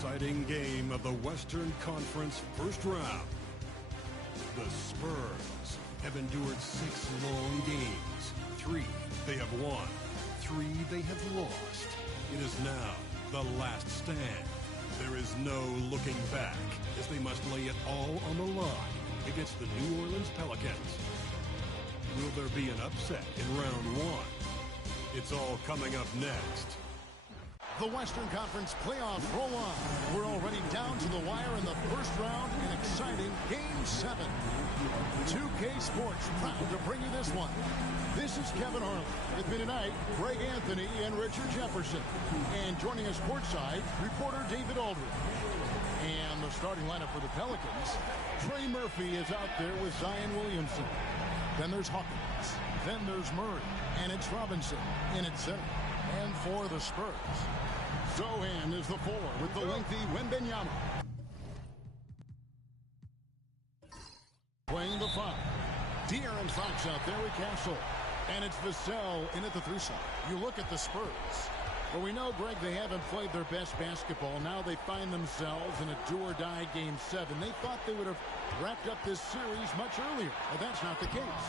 exciting game of the Western Conference first round. The Spurs have endured 6 long games. 3 they have won, 3 they have lost. It is now the last stand. There is no looking back as they must lay it all on the line against the New Orleans Pelicans. Will there be an upset in round 1? It's all coming up next. The Western Conference playoffs roll on. We're already down to the wire in the first round in exciting Game 7. 2K Sports proud to bring you this one. This is Kevin Harlan. With me tonight, Greg Anthony and Richard Jefferson. And joining us courtside, reporter David Aldridge. And the starting lineup for the Pelicans, Trey Murphy is out there with Zion Williamson. Then there's Hawkins. Then there's Murray. And it's Robinson in at center. And for the Spurs, Zohan is the 4 with the lengthy Wembanyama. Playing the 5. De'Aaron Fox out there with Castle. And it's Vassell in at the 3 slot. You look at the Spurs. Well, we know, Greg, they haven't played their best basketball. Now they find themselves in a do-or-die Game 7. They thought they would have wrapped up this series much earlier, but that's not the case.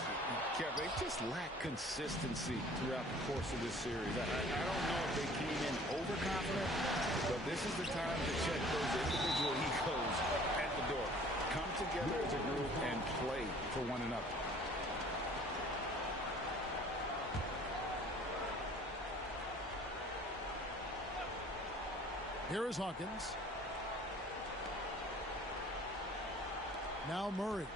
Kev, they just lack consistency throughout the course of this series. I don't know if they came in overconfident, but this is the time to check those individual egos at the door. Come together as a group and play for one another. Here is Hawkins. Now Murray.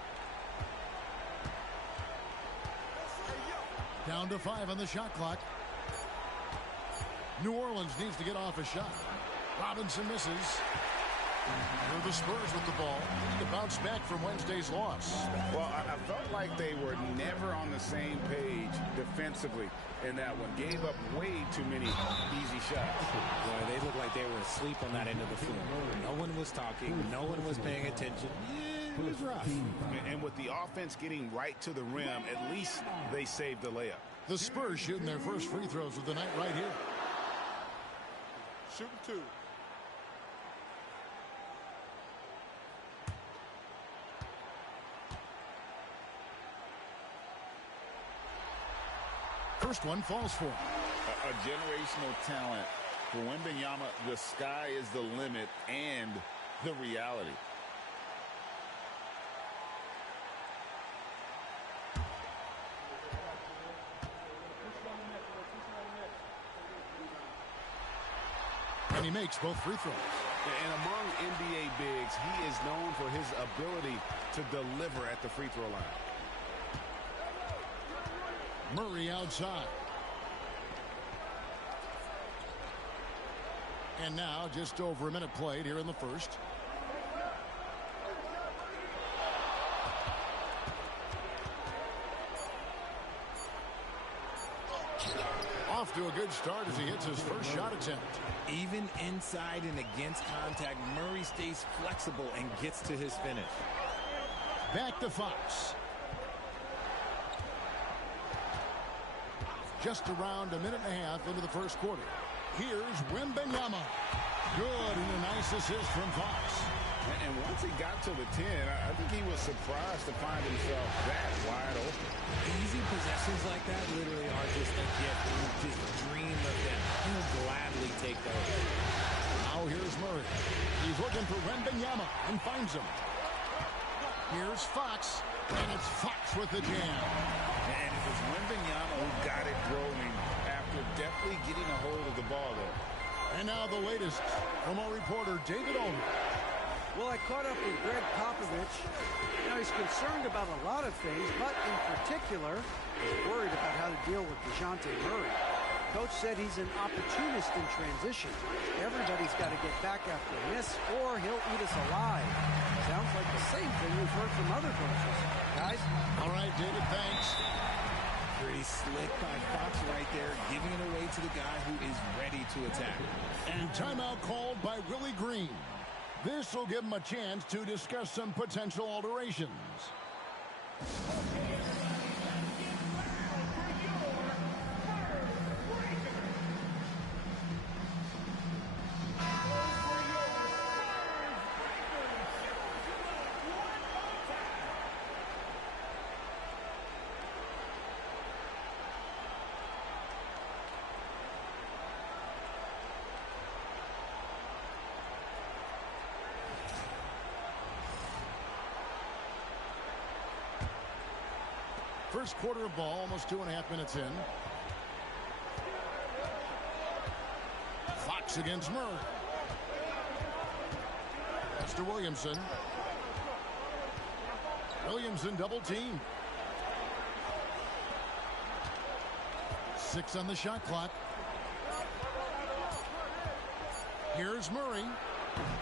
Down to 5 on the shot clock. New Orleans needs to get off a shot. Robinson misses. Here are the Spurs with the ball. Need to bounce back from Wednesday's loss. Well, I felt like they were never on the same page defensively in that one. Gave up way too many easy shots. Well, they looked like they were asleep on that end of the floor. No one was talking. No one was paying attention. Yeah, it was rough. And with the offense getting right to the rim, at least they saved the layup. The Spurs shooting their first free throws of the night right here. Shooting 2. First one falls for him. A generational talent. For Wembanyama, the sky is the limit and the reality. And he makes both free throws. And among NBA bigs, he is known for his ability to deliver at the free throw line. Murray outside. And now just over a minute played here in the first. Off to a good start as he hits his first shot attempt. Even inside and against contact, Murray stays flexible and gets to his finish. Back to Fox. Just around a minute and a half into the first quarter. Here's Wembanyama. Good, and a nice assist from Fox. And once he got to the 10, I think he was surprised to find himself that wide open. Easy possessions like that literally are just a gift. You just dream of them. He'll gladly take those. Now here's Murray. He's looking for Wembanyama and finds him. Here's Fox, and it's Fox with the jam. And it was Wembanyama who got it rolling after definitely getting a hold of the ball there. And now the latest from our reporter, David Aldridge. Well, I caught up with Greg Popovich. Now, he's concerned about a lot of things, but in particular, he's worried about how to deal with DeJounte Murray. Coach said he's an opportunist in transition. Everybody's got to get back after a miss, or he'll eat us alive. Sounds like the same thing we've heard from other coaches. Guys? All right, David, thanks. Pretty slick by Fox right there, giving it away to the guy who is ready to attack. And timeout called by Willie Green. This will give him a chance to discuss some potential alterations. First quarter of ball, almost 2.5 minutes in. Fox against Murray. Mr. Williamson. Williamson double team. 6 on the shot clock. Here's Murray.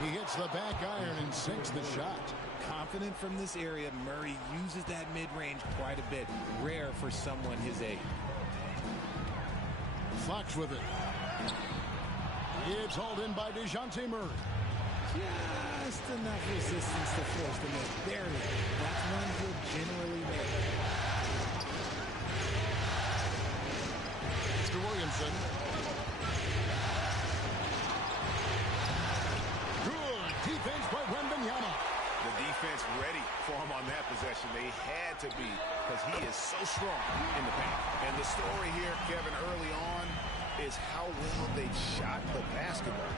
He hits the back iron and sinks the shot. Confident from this area, Murray uses that mid-range quite a bit. Rare for someone his age. Fox with it. It's hauled in by DeJounte Murray. Just enough resistance to force the miss. Barely. That's one he'll generally make. Mr. Williamson. Good defense by Wembanyama. The defense ready for him on that possession. They had to be because he is so strong in the paint. And the story here, Kevin, early on is how well they shot the basketball.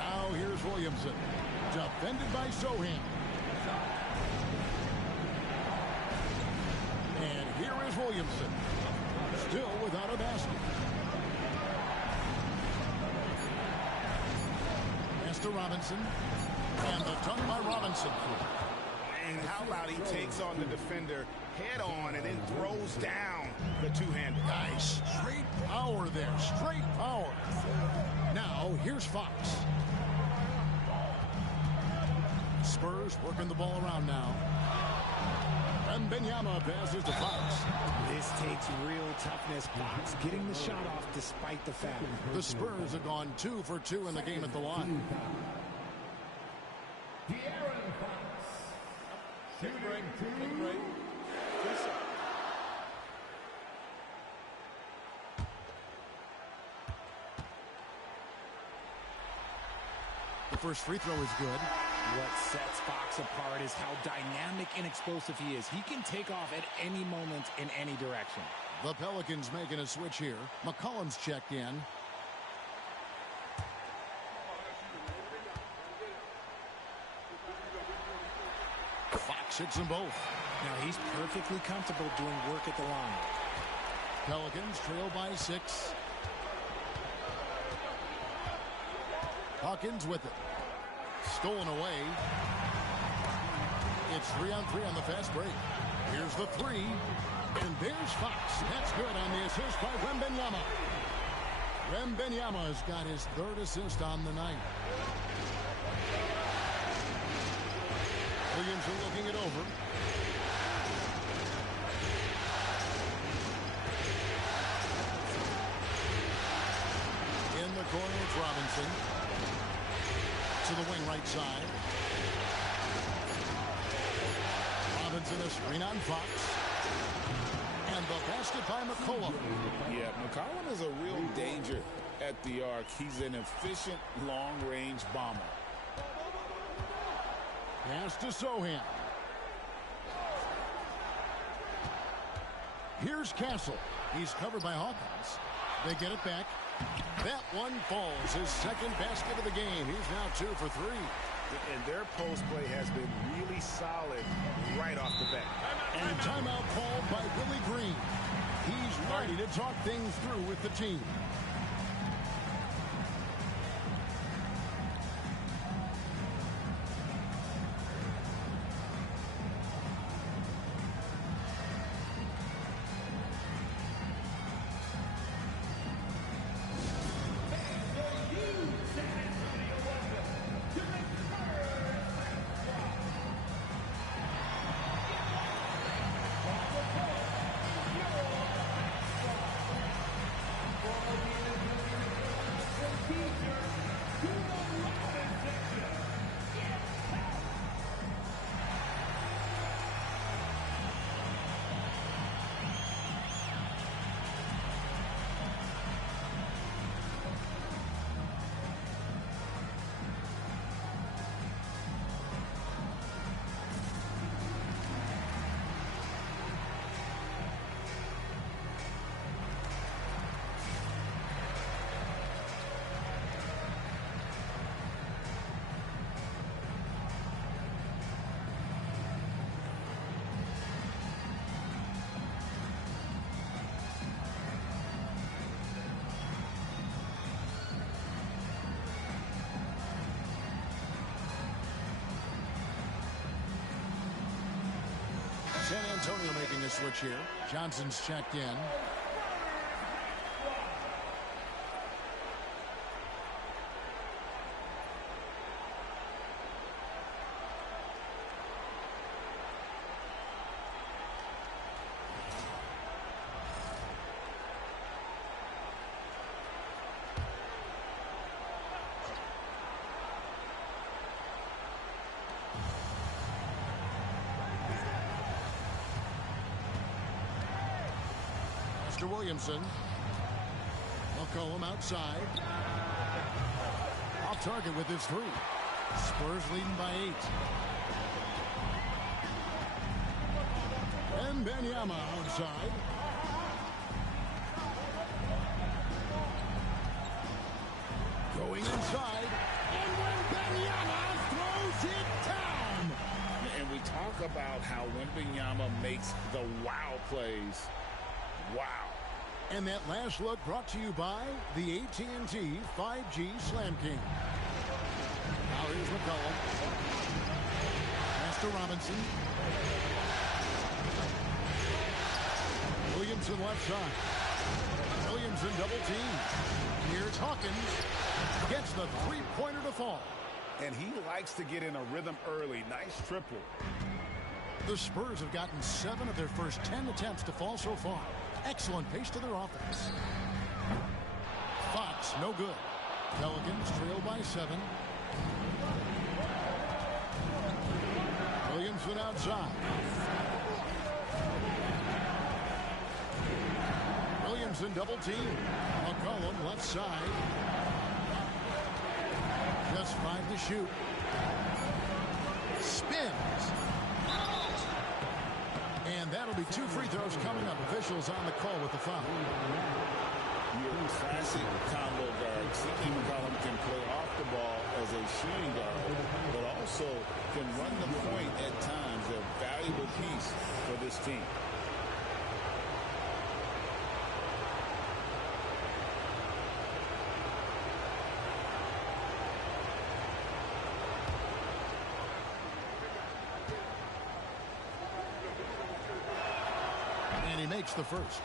Now here's Williamson. Defended by Sohan. And here is Williamson. Still without a basket. Master Robinson. And the dunk by Robinson. And how about he takes on the defender head on and then throws down the two-hander. Nice. Straight power there. Straight power. Now here's Fox. Spurs working the ball around now. Wembanyama passes to Fox. This takes real toughness. Fox getting the shot off despite the foul. The Spurs have gone 2 for 2 in the game at the line. The first free throw is good. What sets Fox apart is how dynamic and explosive he is. He can take off at any moment in any direction. The Pelicans making a switch here. McCollum's checked in. Fox hits them both. Now he's perfectly comfortable doing work at the line. Pelicans trail by 6. Hawkins with it. Stolen away. It's 3-on-3 on the fast break. Here's the 3. And there's Fox. That's good on the assist by Wembanyama. Wembanyama has got his 3rd assist on the night. Williamson looking it over. In the corner, it's Robinson. To the wing right side. Robinson, a screen on Fox. And the basket by McCollum. Yeah, McCollum is a real danger at the arc. He's an efficient long-range bomber. Pass to Sohan. Here's Castle. He's covered by Hawkins. They get it back. That one falls. His 2nd basket of the game. He's now 2 for 3. And their post play has been really solid right off the bat. And timeout called by Willie Green. He's ready to talk things through with the team. Antonio making a switch here. Johnson's checked in. Williamson. McCollum outside. Off target with his 3. Spurs leading by 8. And Wembanyama outside. Going inside. And Wembanyama throws it down. And we talk about how Wembanyama makes the wow plays. Wow. And that last look brought to you by the AT&T 5G Slam King. Now here's McCollum. Pass to Robinson. Williamson left side. Williamson double team. Here's Hawkins. Gets the three-pointer to fall. And he likes to get in a rhythm early. Nice triple. The Spurs have gotten 7 of their first 10 attempts to fall so far. Excellent pace to their offense. Fox, no good. Pelicans trail by 7. Williamson outside. Williamson double team. McCollum left side. Just 5 to shoot. Spins. And that'll be 2 free throws coming up. Officials on the call with the foul. Your classic combo guard. C.J. McCollum can play off the ball as a shooting guard, but also can run the point at times. A valuable piece for this team. And he makes the first.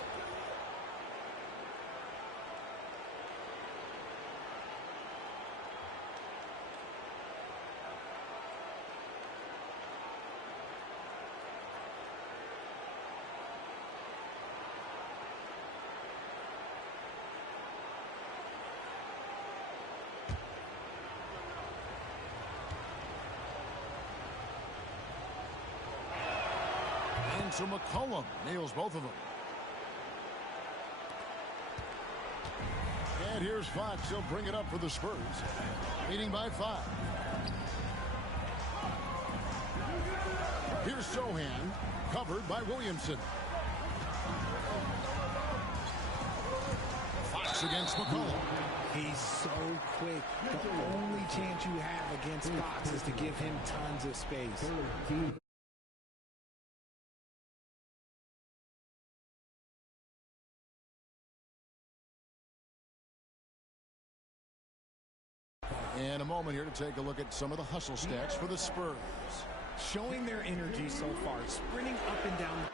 And so McCollum nails both of them. And here's Fox. He'll bring it up for the Spurs. Leading by 5. Here's Sohan. Covered by Williamson. Fox against McCollum. He's so quick. The only chance you have against Fox is to give him tons of space. And a moment here to take a look at some of the hustle stats for the Spurs. Showing their energy so far, sprinting up and down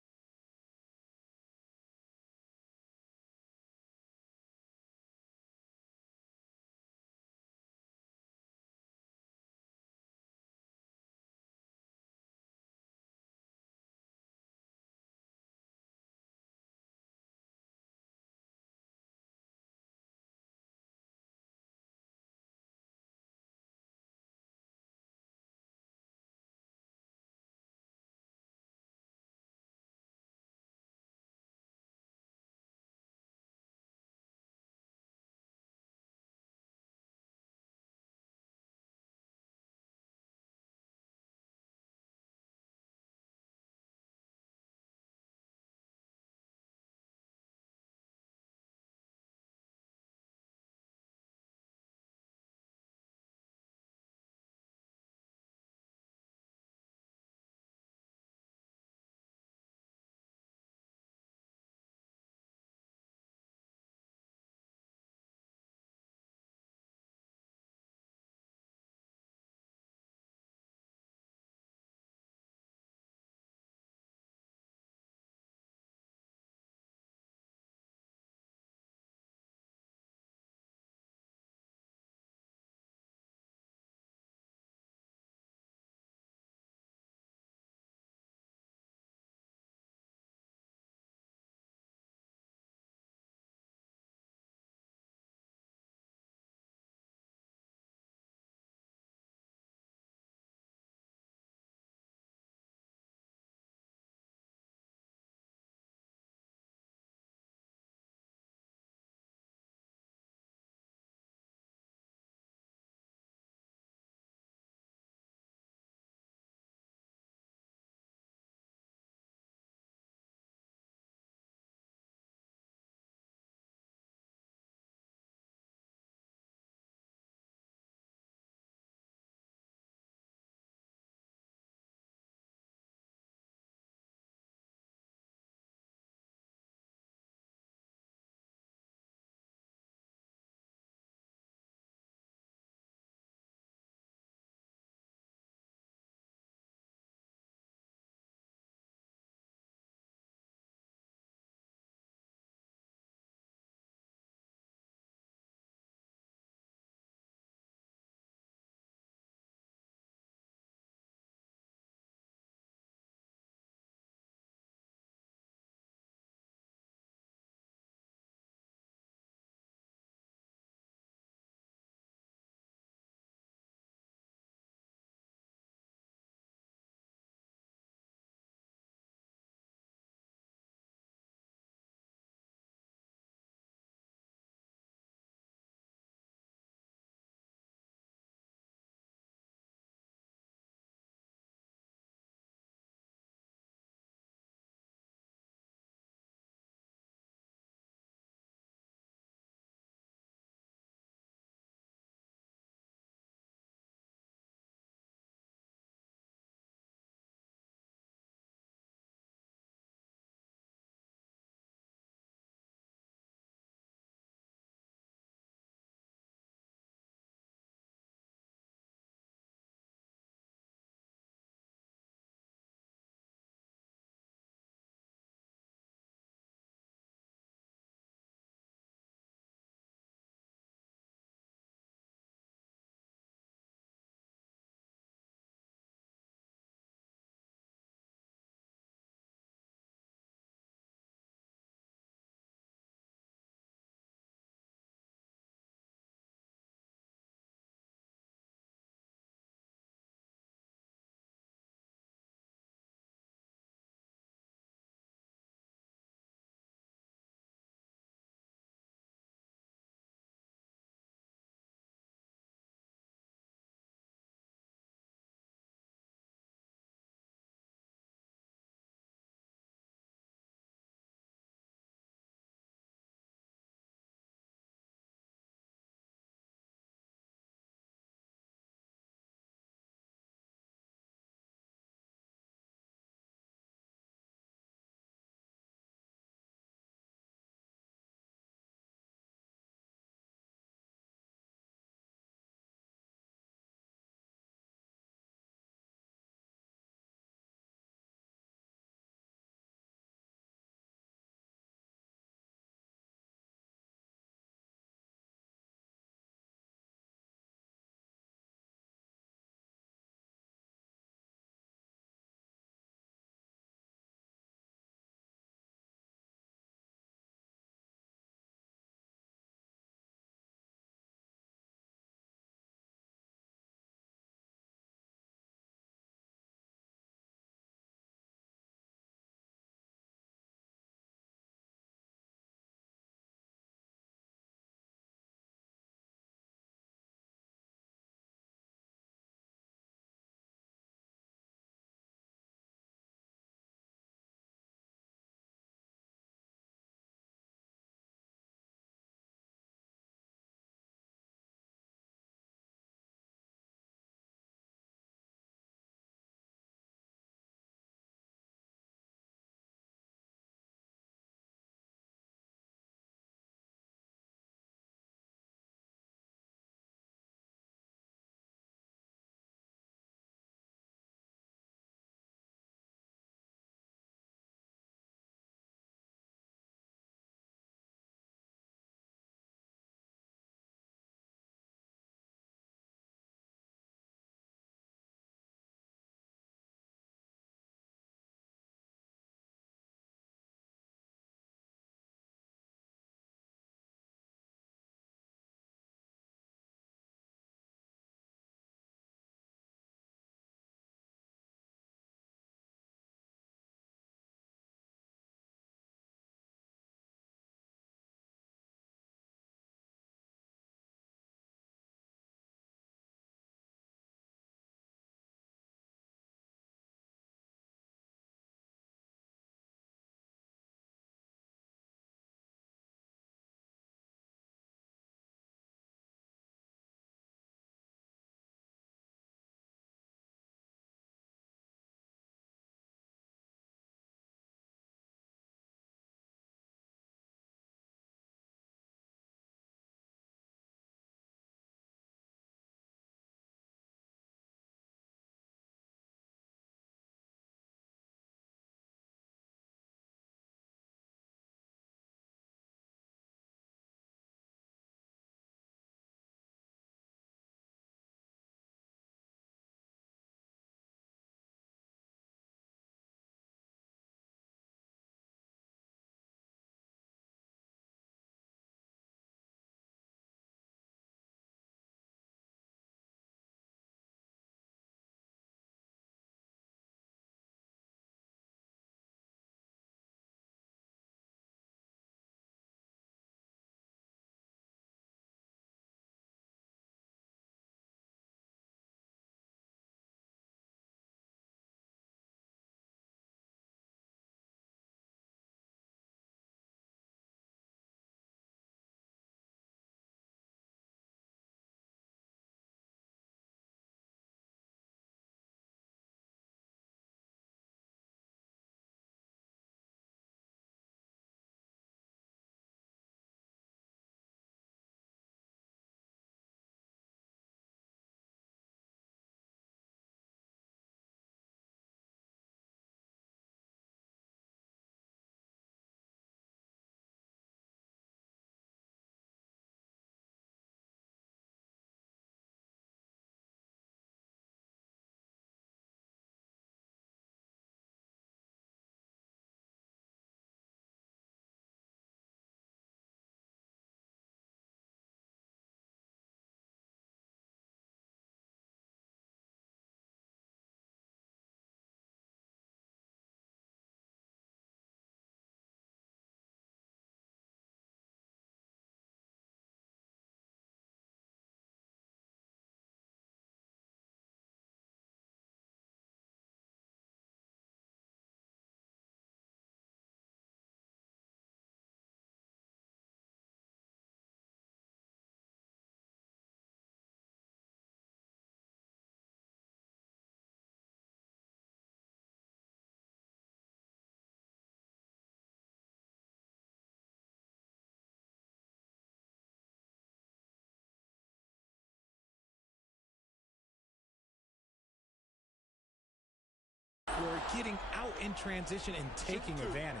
floor, getting out in transition and taking advantage.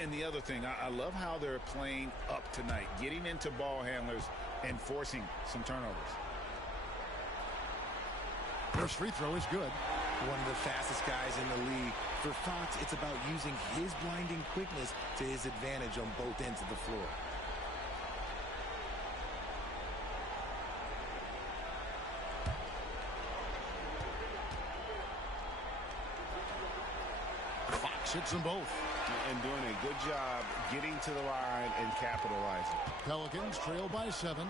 And the other thing, I love how they're playing up tonight, getting into ball handlers and forcing some turnovers. First free throw is good. One of the fastest guys in the league. For Fox, it's about using his blinding quickness to his advantage on both ends of the floor. Fox hits them both. And doing a good job getting to the line and capitalizing. Pelicans trail by 7.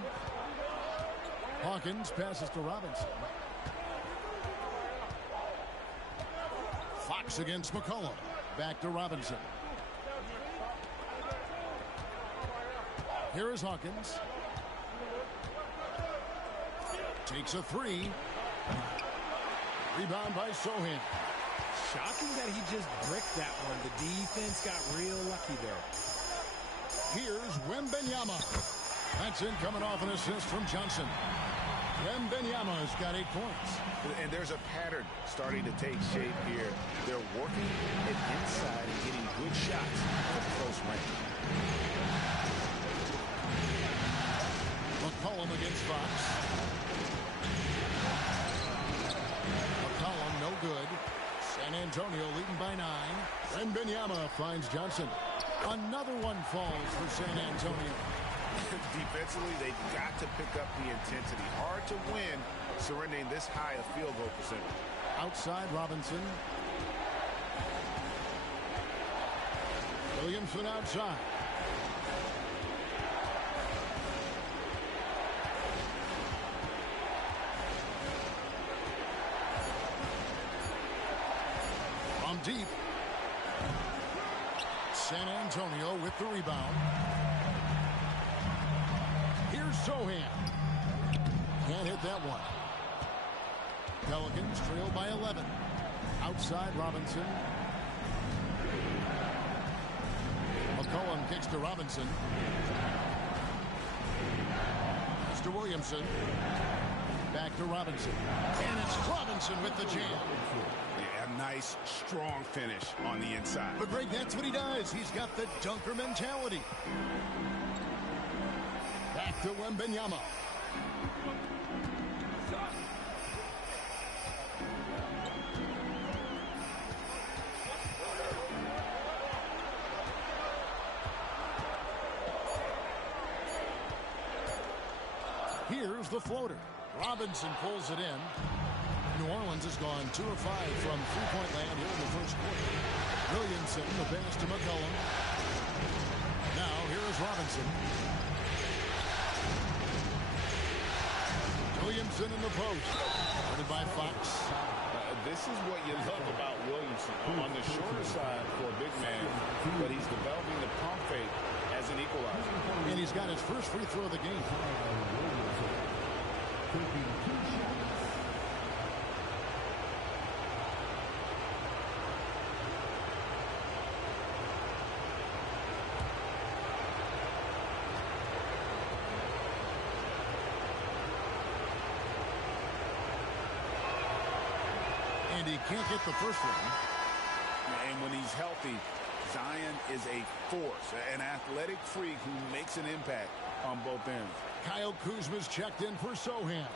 Hawkins passes to Robinson. Fox against McCollum. Back to Robinson. Here is Hawkins. Takes a 3. Rebound by Sohan. Shocking that he just bricked that one. The defense got real lucky there. Here's Wembanyama. That's in coming off an assist from Johnson. Wembanyama's got 8 points. And there's a pattern starting to take shape here. They're working it inside and getting good shots from close range. McCollum against Fox. McCollum no good. San Antonio leading by 9. Wembanyama finds Johnson. Another one falls for San Antonio. Defensively, they've got to pick up the intensity. Hard to win surrendering this high a field goal percentage. Outside Robinson. Williamson outside. From deep. San Antonio with the rebound. Here's Sohan. Can't hit that one. Pelicans trail by 11. Outside Robinson. McCollum kicks to Robinson. Mr. Williamson. Back to Robinson. And it's Robinson with the jam. Yeah, a nice, strong finish on the inside. But Greg, that's what he does. He's got the dunker mentality. Back to Wembanyama. Here's the floater. Robinson pulls it in. New Orleans has gone 2 of 5 from three-point land here in the first quarter. Williamson, the pass to McCollum. Now here is Robinson. Williamson in the post. Guarded by Fox. This is what you love about Williamson. On the shorter side for a big man, but he's developing the pump fake as an equalizer. And he's got his first free throw of the game. And he can't get the first one. And when he's healthy, Zion is a force, an athletic freak who makes an impact on both ends. Kyle Kuzma's checked in for Sohan.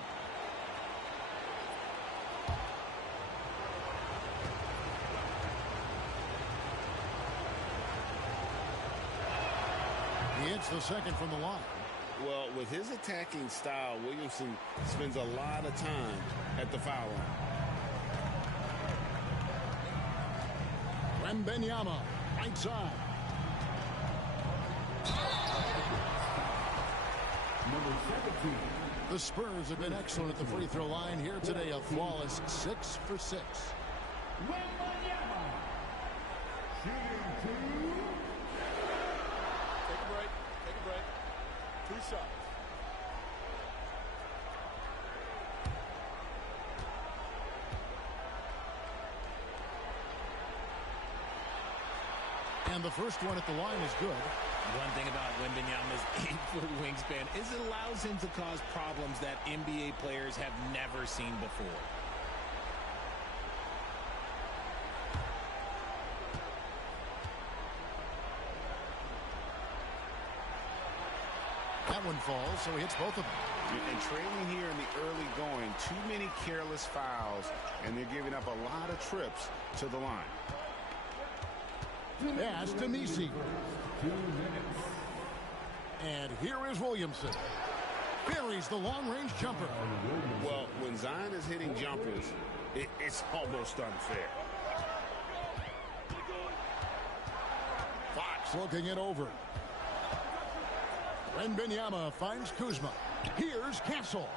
He hits the second from the line. Well, with his attacking style, Williamson spends a lot of time at the foul line. Wembanyama, right side. Number 17. The Spurs have been excellent at the free throw line here today. A flawless 6 for 6. Wembanyama. Shooting 2. Take a break. Take a break. 2 shots. And the first one at the line is good. One thing about Wembanyama's 8-foot wingspan is it allows him to cause problems that NBA players have never seen before. one falls, so he hits both of them. And trailing here in the early going, too many careless fouls, and they're giving up a lot of trips to the line. Pass to Messi. 2 minutes. And here is Williamson. Buries the long-range jumper. Well, when Zion is hitting jumpers, it's almost unfair. Fox looking it over. Wembanyama finds Kuzma. Here's Castle.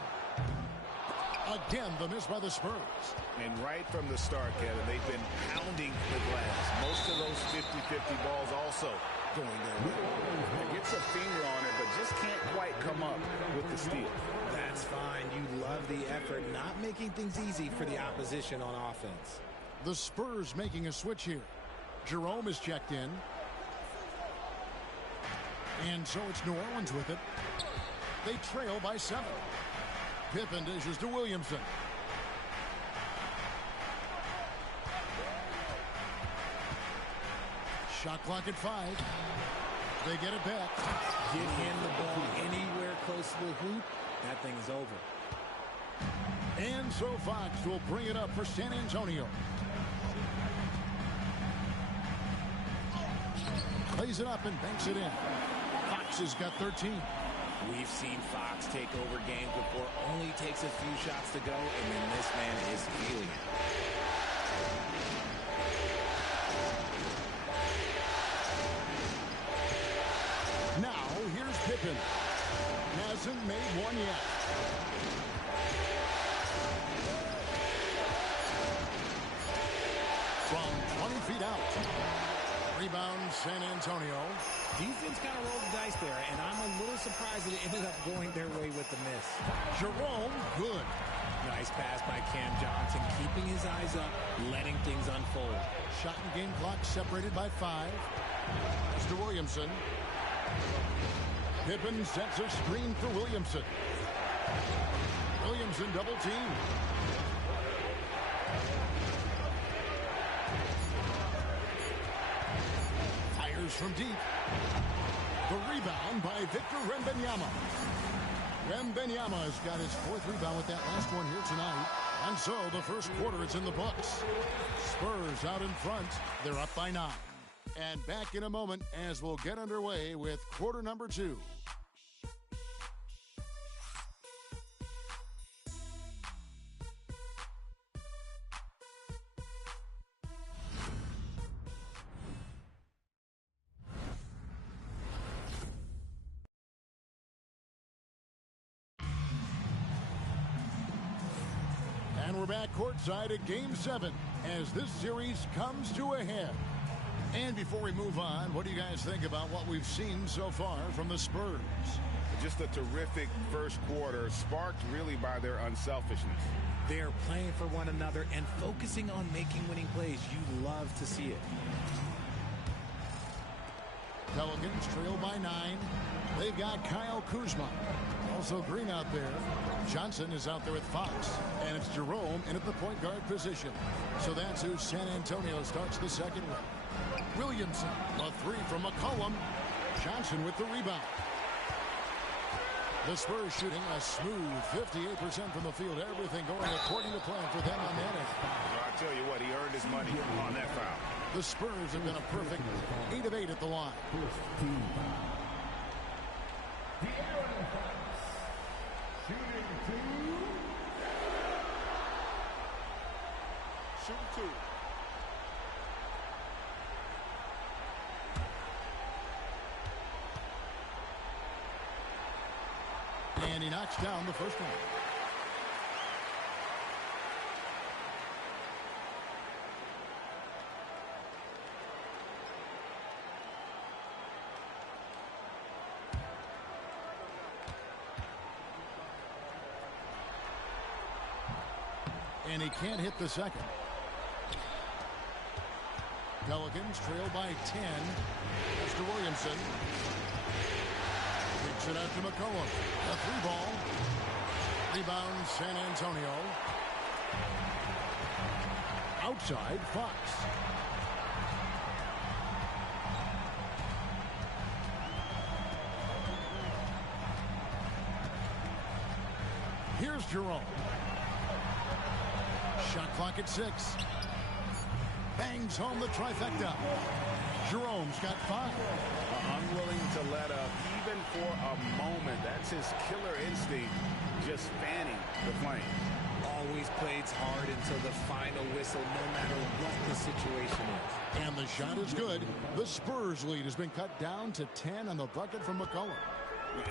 Again, the miss by the Spurs. And right from the start, Kevin, they've been pounding the glass. Most of those 50-50 balls also going their way. It gets a finger on it, but just can't quite come up with the steal. That's fine. You love the effort, not making things easy for the opposition on offense. The Spurs making a switch here. Jerome is checked in. And so it's New Orleans with it. They trail by 7. Pippen dishes to Williamson. Shot clock at 5. They get it back. Get him the ball anywhere close to the hoop, that thing is over. And so Fox will bring it up for San Antonio. Plays it up and banks it in. Fox has got 13. We've seen Fox take over games before. Only takes a few shots to go, and then this man is feeling it. Now, here's Pippen. Hasn't made one yet. From 20 feet out. Rebound, San Antonio. Defense kind of rolled the dice there, and I'm a little surprised that it ended up going their way with the miss. Jerome, good. Nice pass by Cam Johnson, keeping his eyes up, letting things unfold. Shot and game clock separated by 5. That's to Williamson. Pippen sets a screen for Williamson. Williamson double team. Fires from deep. The rebound by Victor Wembanyama. Wembanyama's got his 4th rebound with that last one here tonight. And so the first quarter is in the books. Spurs out in front. They're up by 9. And back in a moment as we'll get underway with quarter number 2. And we're back courtside at Game 7 as this series comes to a head. And before we move on, what do you guys think about what we've seen so far from the Spurs? Just a terrific first quarter, sparked really by their unselfishness. They're playing for one another and focusing on making winning plays. You love to see it. Pelicans trail by 9. They've got Kyle Kuzma. Also Green out there. Johnson is out there with Fox. And it's Jerome in at the point guard position. So that's who San Antonio starts the second with. Williamson, a 3 from McCollum. Johnson with the rebound. The Spurs shooting a smooth 58% from the field. Everything going according to plan for them on that end. Well, I tell you what, he earned his money on that foul. The Spurs have been a perfect 8 of 8 at the line. De'Aaron Fox. Shooting 2. Shooting 2. And he knocks down the first one. And he can't hit the second. Pelicans trail by 10. That's to Williamson. Kicks it out to McCollum. A 3-ball. Rebound San Antonio. Outside Fox. Here's Jerome. Shot clock at 6. Bangs home the trifecta. Jerome's got 5. Unwilling to let up even for a moment. That's his killer instinct, just fanning the flame. Always plays hard until the final whistle, no matter what the situation is. And the shot is good. The Spurs lead has been cut down to 10 on the bucket from McCollum.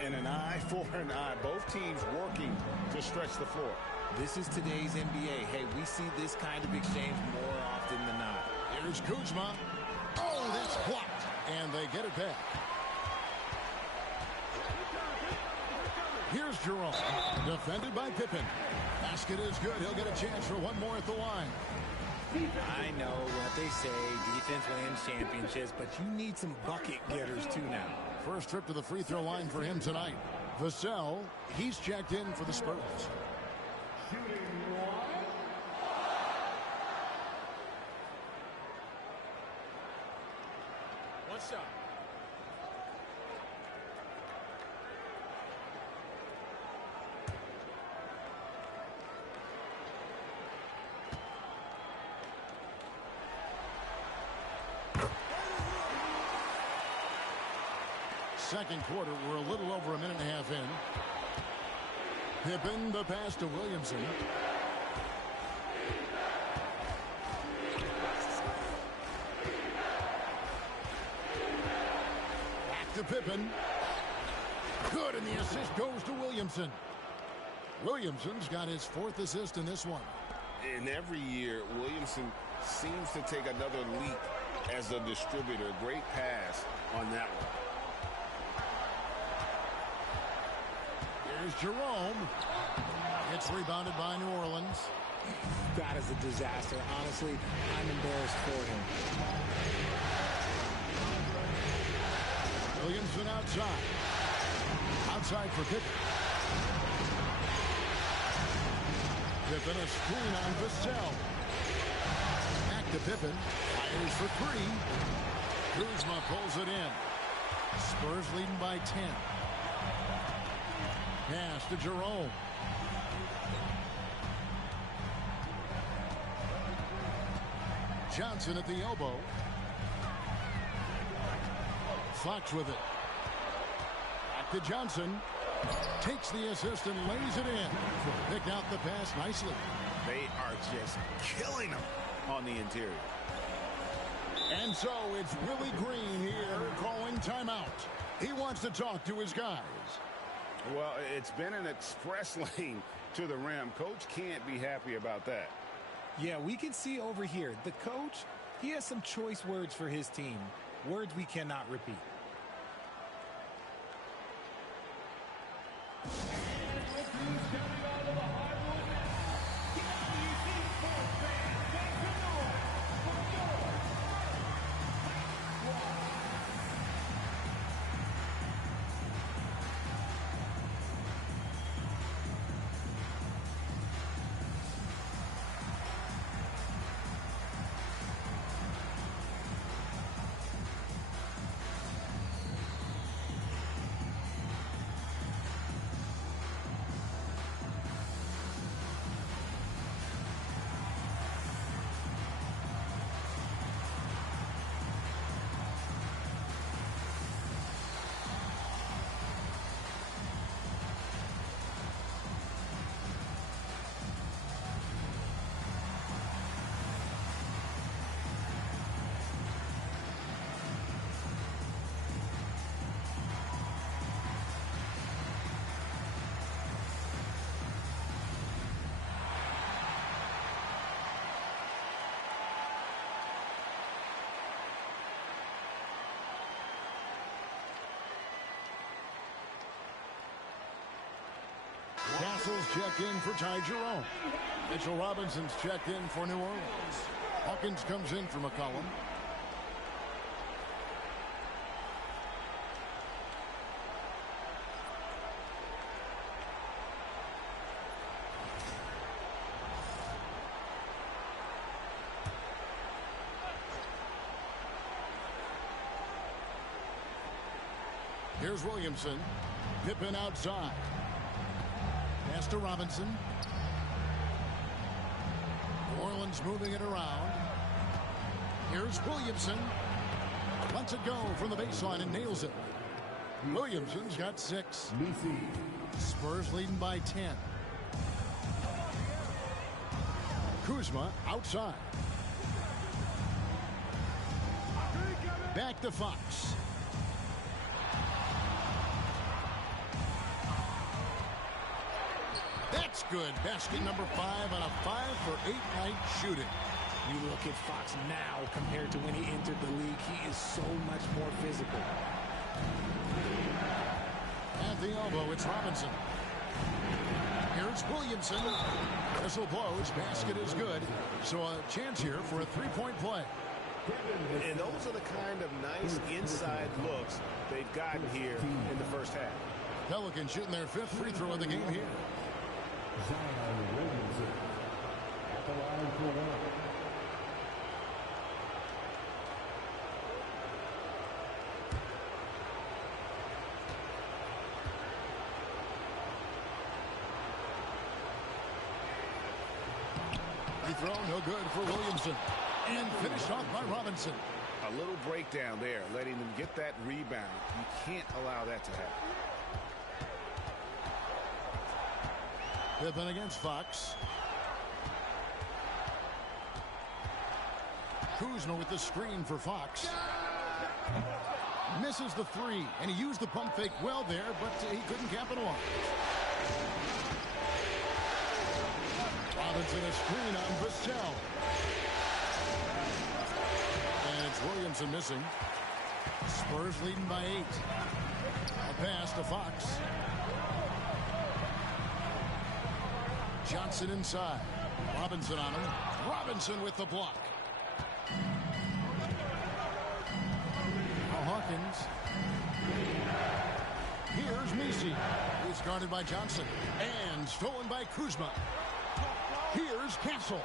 And an eye for an eye. Both teams working to stretch the floor. This is today's NBA. Hey, we see this kind of exchange more often than not. Here's Kuzma. Oh, that's blocked. And they get it back. Here's Jerome. Defended by Pippen. Basket is good. He'll get a chance for one more at the line. I know what they say, defense wins championships, but you need some bucket getters too now. First trip to the free throw line for him tonight. Vassell, he's checked in for the Spurs. One shot. Second quarter, we're a little over a minute and a half in. Pippen, the pass to Williamson. Back to Pippen. Good, and the assist goes to Williamson. Williamson's got his 4th assist in this one. And every year, Williamson seems to take another leap as a distributor. Great pass on that one. Here's Jerome. It's rebounded by New Orleans. That is a disaster. Honestly, I'm embarrassed for him. Williamson outside. Outside for Pippen. Pippen a screen on Vassell. Back to Pippen. Fires for 3. Kuzma pulls it in. Spurs leading by 10. Pass to Jerome. Johnson at the elbow. Fox with it. Back to Johnson. Takes the assist and lays it in. Picked out the pass nicely. They are just killing them on the interior. And so it's Willie Green here calling timeout. He wants to talk to his guys. Well, it's been an express lane to the rim. Coach can't be happy about that. Yeah, we can see over here. The coach, he has some choice words for his team. Words we cannot repeat. Castles checked in for Ty Jerome. Mitchell Robinson's checked in for New Orleans. Hawkins comes in for McCollum. Here's Williamson. Pippen outside. Pass to Robinson. New Orleans moving it around. Here's Williamson. Lets it go from the baseline and nails it. Williamson's got 6. Spurs leading by 10. Kuzma outside. Back to Fox. That's good. Basket number 5 on a 5-for-8 night shooting. You look at Fox now compared to when he entered the league. He is so much more physical. At the elbow, it's Robinson. Here's Williamson. Whistle blows. Basket is good. So a chance here for a 3-point play. And those are the kind of nice inside looks they've gotten here in the first half. Pelicans shooting their 5th free throw of the game here. Zion Williamson at the line for 1. Free throw, no good for Williamson. And finished off by Robinson. A little breakdown there, letting them get that rebound. You can't allow that to happen. Pippen against Fox. Kuzma with the screen for Fox. Misses the 3, and he used the pump fake well there, but he couldn't capitalize. Robinson a screen on Vassell. And it's Williamson missing. Spurs leading by 8. A pass to Fox. Johnson inside. Robinson on him. Robinson with the block. Now Hawkins. Here's Messi. He's guarded by Johnson. And stolen by Kuzma. Here's Castle.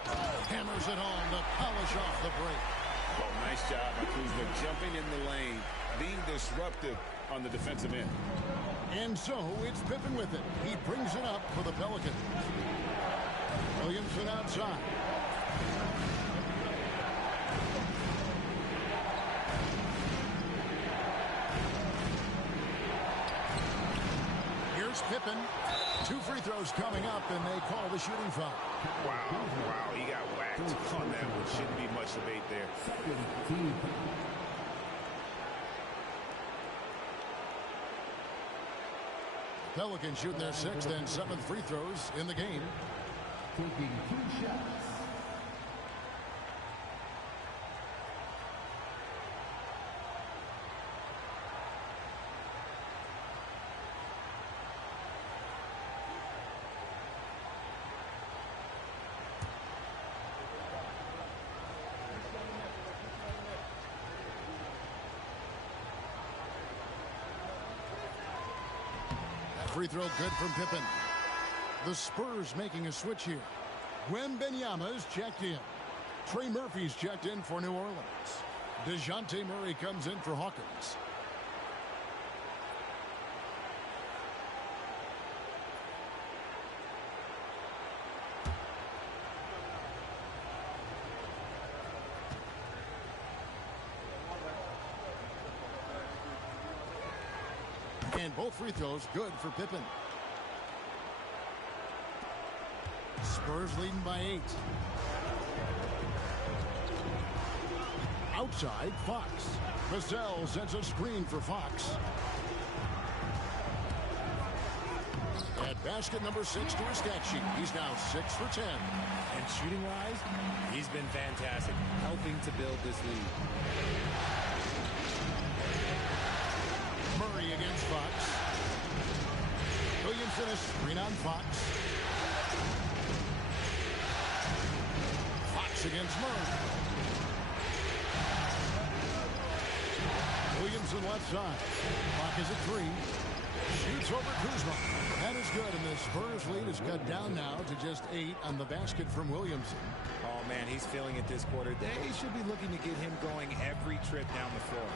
Hammers it home to polish off the break. Oh, nice job by Kuzma jumping in the lane, being disruptive on the defensive end. And so it's Pippen with it. He brings it up for the Pelicans. Williamson outside. Here's Pippen. 2 free throws coming up, and they call the shooting foul. Wow, he got whacked on that one. Shouldn't be much debate there. Pelicans shooting their 6th and 7th free throws in the game. Taking 2 shots. Free throw good from Pippen. The Spurs making a switch here. Wembanyama's checked in. Trey Murphy's checked in for New Orleans. DeJounte Murray comes in for Hawkins. And both free throws good for Pippen. Spurs leading by 8. Outside, Fox. Vassell sends a screen for Fox. At basket number 6 to his stat sheet. He's now 6 for 10. And shooting-wise, he's been fantastic, helping to build this lead. Murray against Fox. Williamson a screen on Fox. Fox against Murray. Williamson left side. Clock is at 3. Shoots over Kuzma. That is good, and the Spurs lead is cut down now to just 8 on the basket from Williamson. Oh, man, he's feeling it this quarter. They should be looking to get him going every trip down the floor.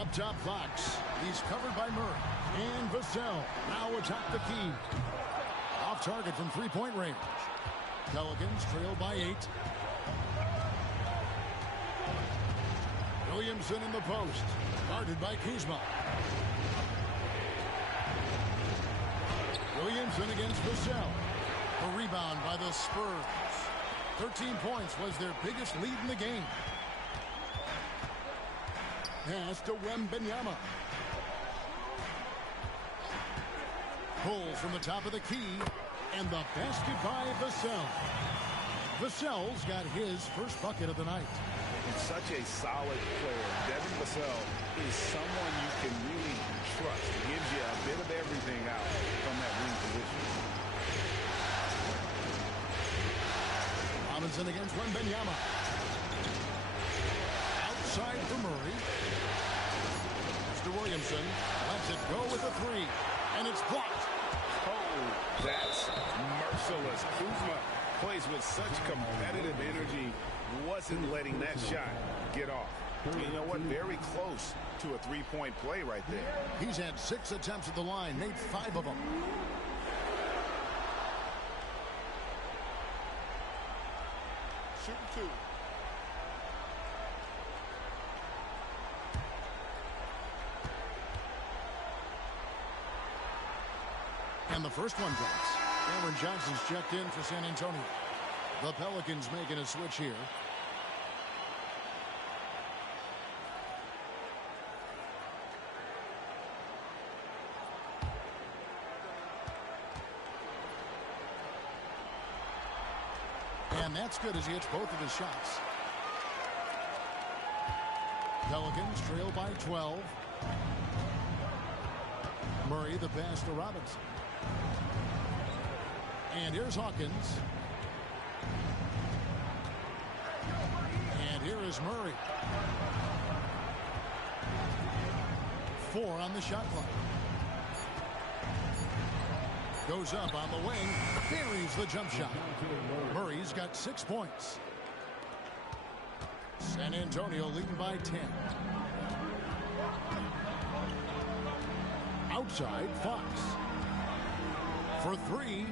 Up top, Fox. He's covered by Murray. And Vassell now atop the key. Off target from three-point range. Pelicans trail by 8. Williamson in the post. Guarded by Kuzma. Williamson against Vassell. A rebound by the Spurs. 13 points was their biggest lead in the game. Pass to Wembanyama. Pulls from the top of the key. And the basket by Vassell. Vassell's got his first bucket of the night. And such a solid player. Devin Vassell is someone you can really trust. Gives you a bit of everything out from that wing position. Robinson against Wembanyama. Outside for Murray. Mr. Williamson lets it go with a 3. And it's blocked. Oh, that's merciless. Kuzma plays with such competitive energy. Wasn't letting that shot get off. You know what? Very close to a three-point play right there. He's had 6 attempts at the line, made 5 of them. Shooting 2. And the first one drops. Cameron Johnson's checked in for San Antonio. The Pelicans making a switch here. And that's good as he hits both of his shots. Pelicans trail by 12. Murray the pass to Robinson. And here's Hawkins. And here is Murray. 4 on the shot clock. Goes up on the wing. Buries the jump shot. Murray's got 6 points. San Antonio leading by 10. Outside, Fox. For 3.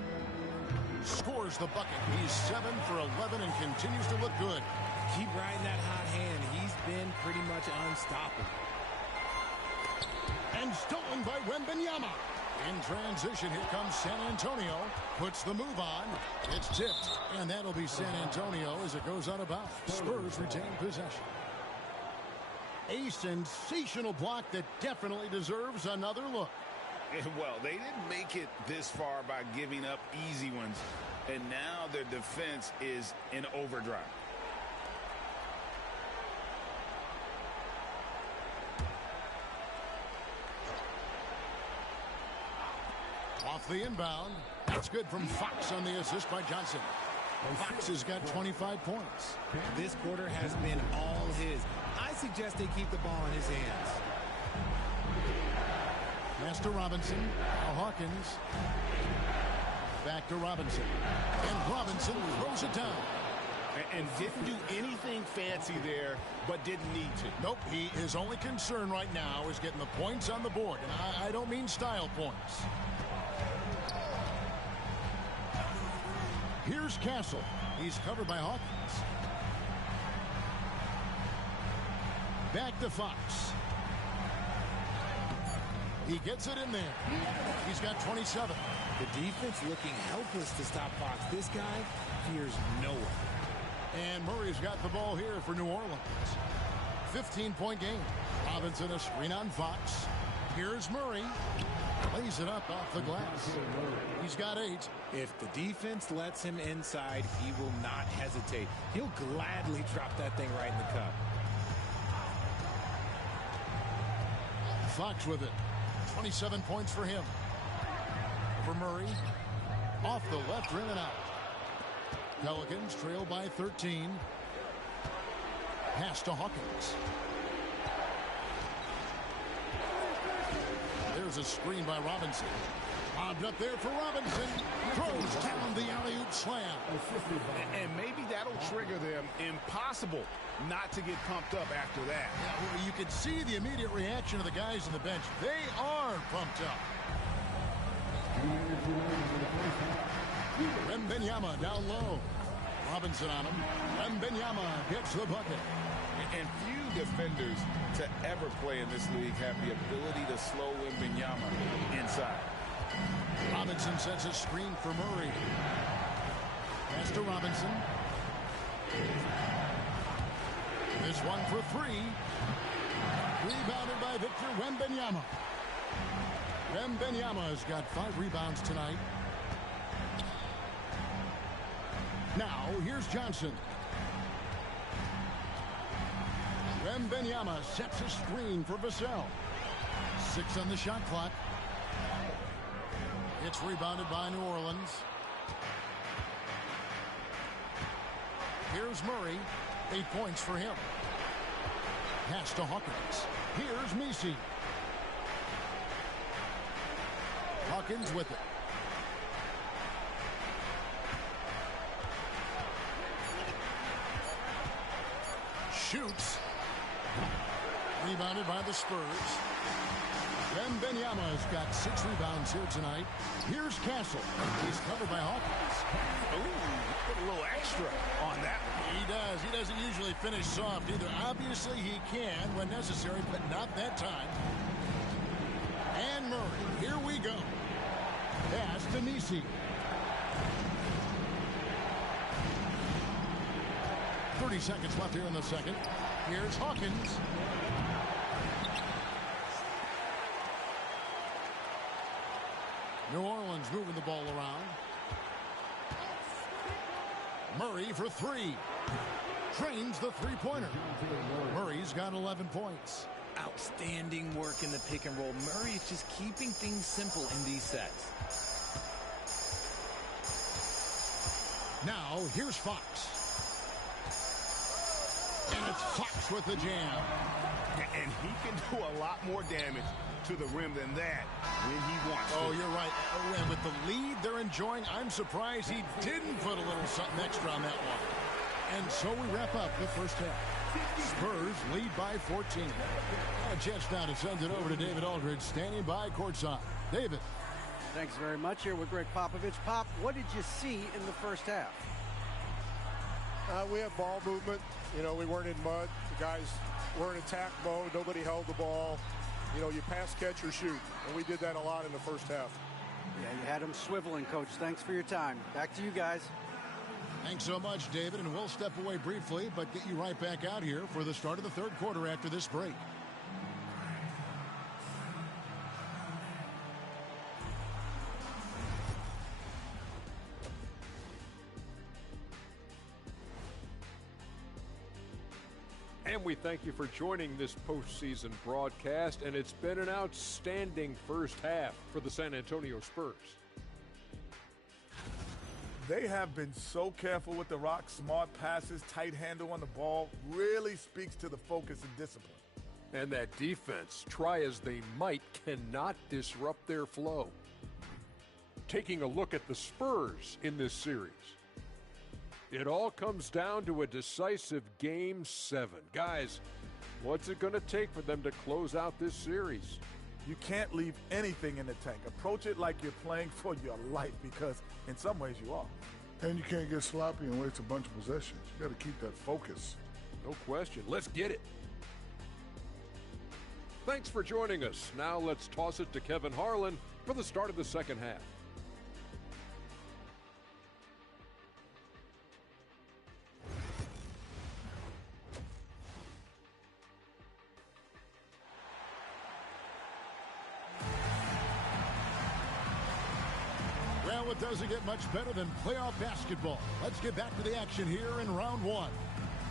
Scores the bucket. He's 7 for 11 and continues to look good. Keep riding that hot hand. He's been pretty much unstoppable. And stolen by Wembanyama. In transition, here comes San Antonio. Puts the move on. It's tipped. And that'll be San Antonio as it goes out of bounds. Spurs retain possession. A sensational block that definitely deserves another look. Well, they didn't make it this far by giving up easy ones. And now their defense is in overdrive. Off the inbound. That's good from Fox on the assist by Johnson. Fox has got 25 points. This quarter has been all his. I suggest they keep the ball in his hands. Pass to Robinson. Now Hawkins. Back to Robinson. And Robinson throws it down. And didn't do anything fancy there, but didn't need to. Nope, his only concern right now is getting the points on the board. And I don't mean style points. Here's Castle. He's covered by Hawkins. Back to Fox. He gets it in there. He's got 27. The defense looking helpless to stop Fox. This guy fears no one. And Murray's got the ball here for New Orleans. 15-point game. Robinson a screen on Fox. Here's Murray. Lays it up off the glass. He's got 8. If the defense lets him inside, he will not hesitate. He'll gladly drop that thing right in the cup. Fox with it. 27 points for him. For Murray. Off the left rim and out. Pelicans trail by 13. Pass to Hawkins. There's a screen by Robinson. Bobbed up there for Robinson. Throws down the alley-oop slam. And maybe that'll trigger them. Impossible not to get pumped up after that. Yeah, well, you can see the immediate reaction of the guys on the bench. They are pumped up. Wembanyama down low. Robinson on him. Wembanyama gets the bucket. And few defenders to ever play in this league have the ability to slow Wembanyama inside. Robinson sets a screen for Murray. Pass to Robinson. This one for three. Rebounded by Victor Wembanyama. Wembanyama has got 5 rebounds tonight. Now, here's Johnson. Wembanyama sets a screen for Vassell. 6 on the shot clock. It's rebounded by New Orleans. Here's Murray. 8 points for him. Pass to Hawkins. Here's Messi. Hawkins with it. Shoots. Rebounded by the Spurs. Wembanyama has got 6 rebounds here tonight. Here's Castle. He's covered by Hawkins. Ooh, put a little extra on that one. He does. He doesn't usually finish soft either. Obviously, he can when necessary, but not that time. And Murray. Here we go. Pass to Messi. 30 seconds left here in the second. Here's Hawkins. New Orleans moving the ball around. Murray for 3. Trains the three-pointer. Murray's got 11 points. Outstanding work in the pick and roll. Murray is just keeping things simple in these sets. Now, here's Fox. And it's Fox with the jam. And he can do a lot more damage to the rim than that when he wants to. Oh, you're right. Oh, and with the lead they're enjoying, I'm surprised he didn't put a little something extra on that one. And so we wrap up the first half. Spurs lead by 14. A chance now to send it over to David Aldridge, standing by courtside. David. Thanks very much. Here with Greg Popovich. Pop, what did you see in the first half? We had ball movement. You know, we weren't in mud. The guys were in attack mode. Nobody held the ball. You know, you pass, catch, or shoot. And we did that a lot in the first half. Yeah, you had them swiveling, Coach. Thanks for your time. Back to you guys. Thanks so much, David. And we'll step away briefly, but get you right back out here for the start of the third quarter after this break. And we thank you for joining this postseason broadcast, and it's been an outstanding first half for the San Antonio Spurs. They have been so careful with the rock. Smart passes, tight handle on the ball, really speaks to the focus and discipline. And that defense, try as they might, cannot disrupt their flow. Taking a look at the Spurs in this series. It all comes down to a decisive Game 7. Guys, what's it going to take for them to close out this series? You can't leave anything in the tank. Approach it like you're playing for your life, because in some ways you are. And you can't get sloppy and waste a bunch of possessions. You got to keep that focus. No question. Let's get it. Thanks for joining us. Now let's toss it to Kevin Harlan for the start of the second half. Well, it doesn't get much better than playoff basketball. Let's get back to the action here in round one.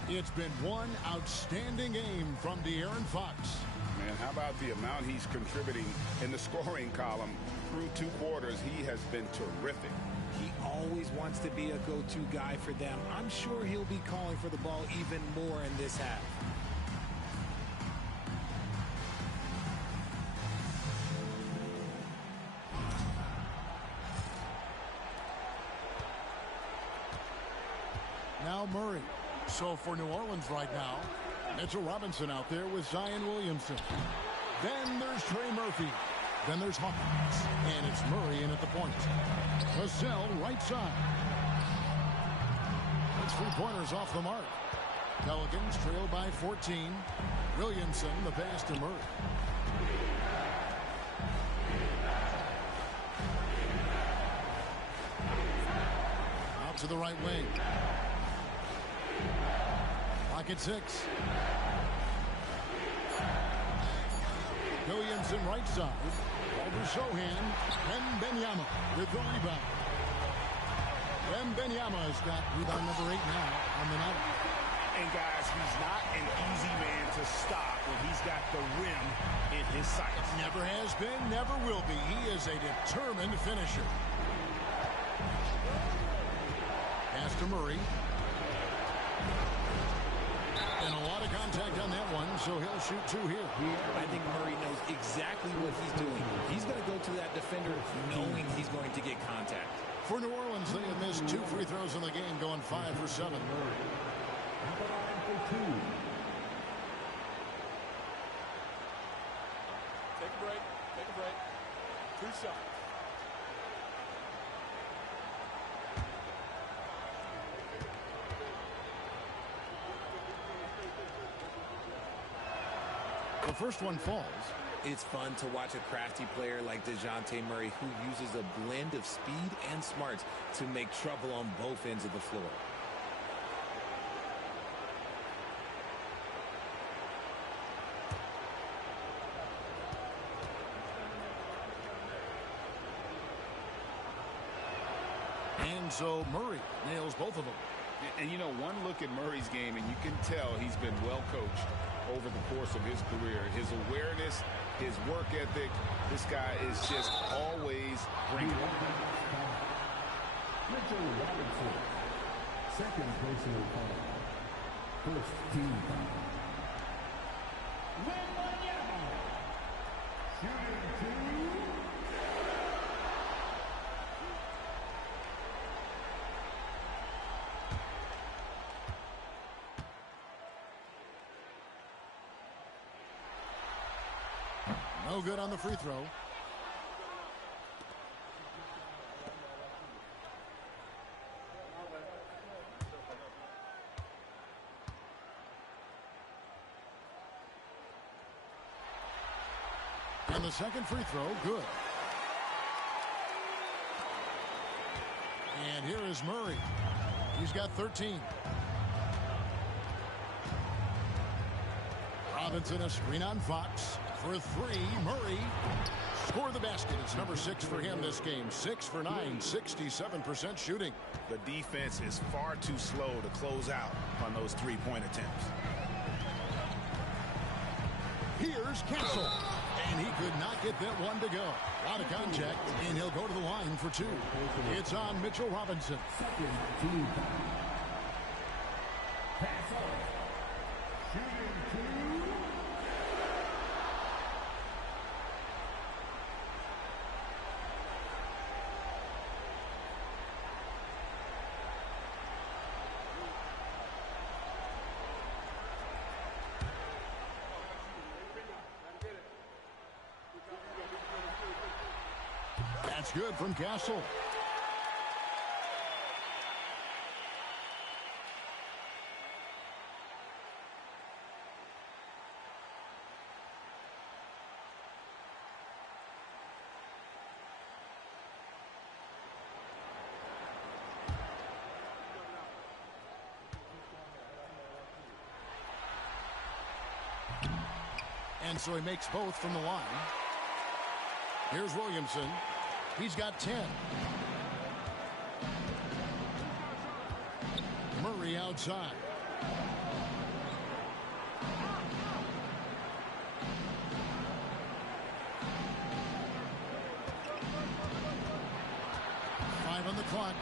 It's been one outstanding game from De'Aaron Fox. Man, how about the amount he's contributing in the scoring column through 2 quarters? He has been terrific. He always wants to be a go-to guy for them. I'm sure he'll be calling for the ball even more in this half. Murray. So for New Orleans right now, Mitchell Robinson out there with Zion Williamson. Then there's Trey Murphy. Then there's Hawkins. And it's Murray in at the point. Vassell right side. It's 3-pointers off the mark. Pelicans trail by 14. Williamson the pass to Murray. Out to the right wing. Pocket 6. Williamson right side. Over Sohan. Wembanyama with the rebound. Wembanyama has got rebound number 8 now on the night. And guys, he's not an easy man to stop when he's got the rim in his sights. Never has been, never will be. He is a determined finisher. Pass to Murray. And a lot of contact on that one, so he'll shoot 2 here. I think Murray knows exactly what he's doing. He's going to go to that defender knowing he's going to get contact. For New Orleans, they have missed 2 free throws in the game, going 5 for 7. Take a break. Take a break. 2 shots. The first one falls. It's fun to watch a crafty player like DeJounte Murray who uses a blend of speed and smarts to make trouble on both ends of the floor. And so Murray nails both of them. And you know, one look at Murray's game, and you can tell he's been well coached over the course of his career. His awareness, his work ethic, this guy is just always bringing it. Mitchell Robinson, second personal foul. First team foul. Wembanyama, shooting 2. No good on the free throw. And the second free throw, good. And here is Murray. He's got 13. Robinson a screen on Fox. For 3, Murray score the basket. It's number 6 for him this game. 6 for 9, 67% shooting. The defense is far too slow to close out on those 3-point attempts. Here's Castle. And he could not get that one to go. Out of contact, and he'll go to the line for 2. It's on Mitchell Robinson. Second team foul. Pass off. Shooting 2. That's good from Castle. And so he makes both from the line. Here's Williamson. He's got 10. Murray outside. On the clock.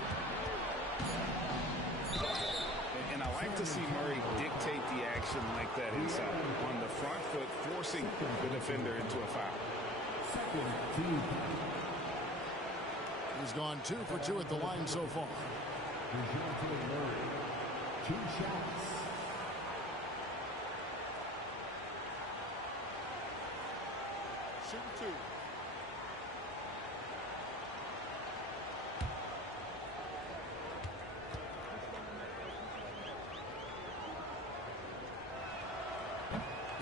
And I like to see Murray dictate the action like that inside. On the front foot, forcing the defender into a foul. He's gone 2 for 2 at the line so far. 2 shots. Shoot 2.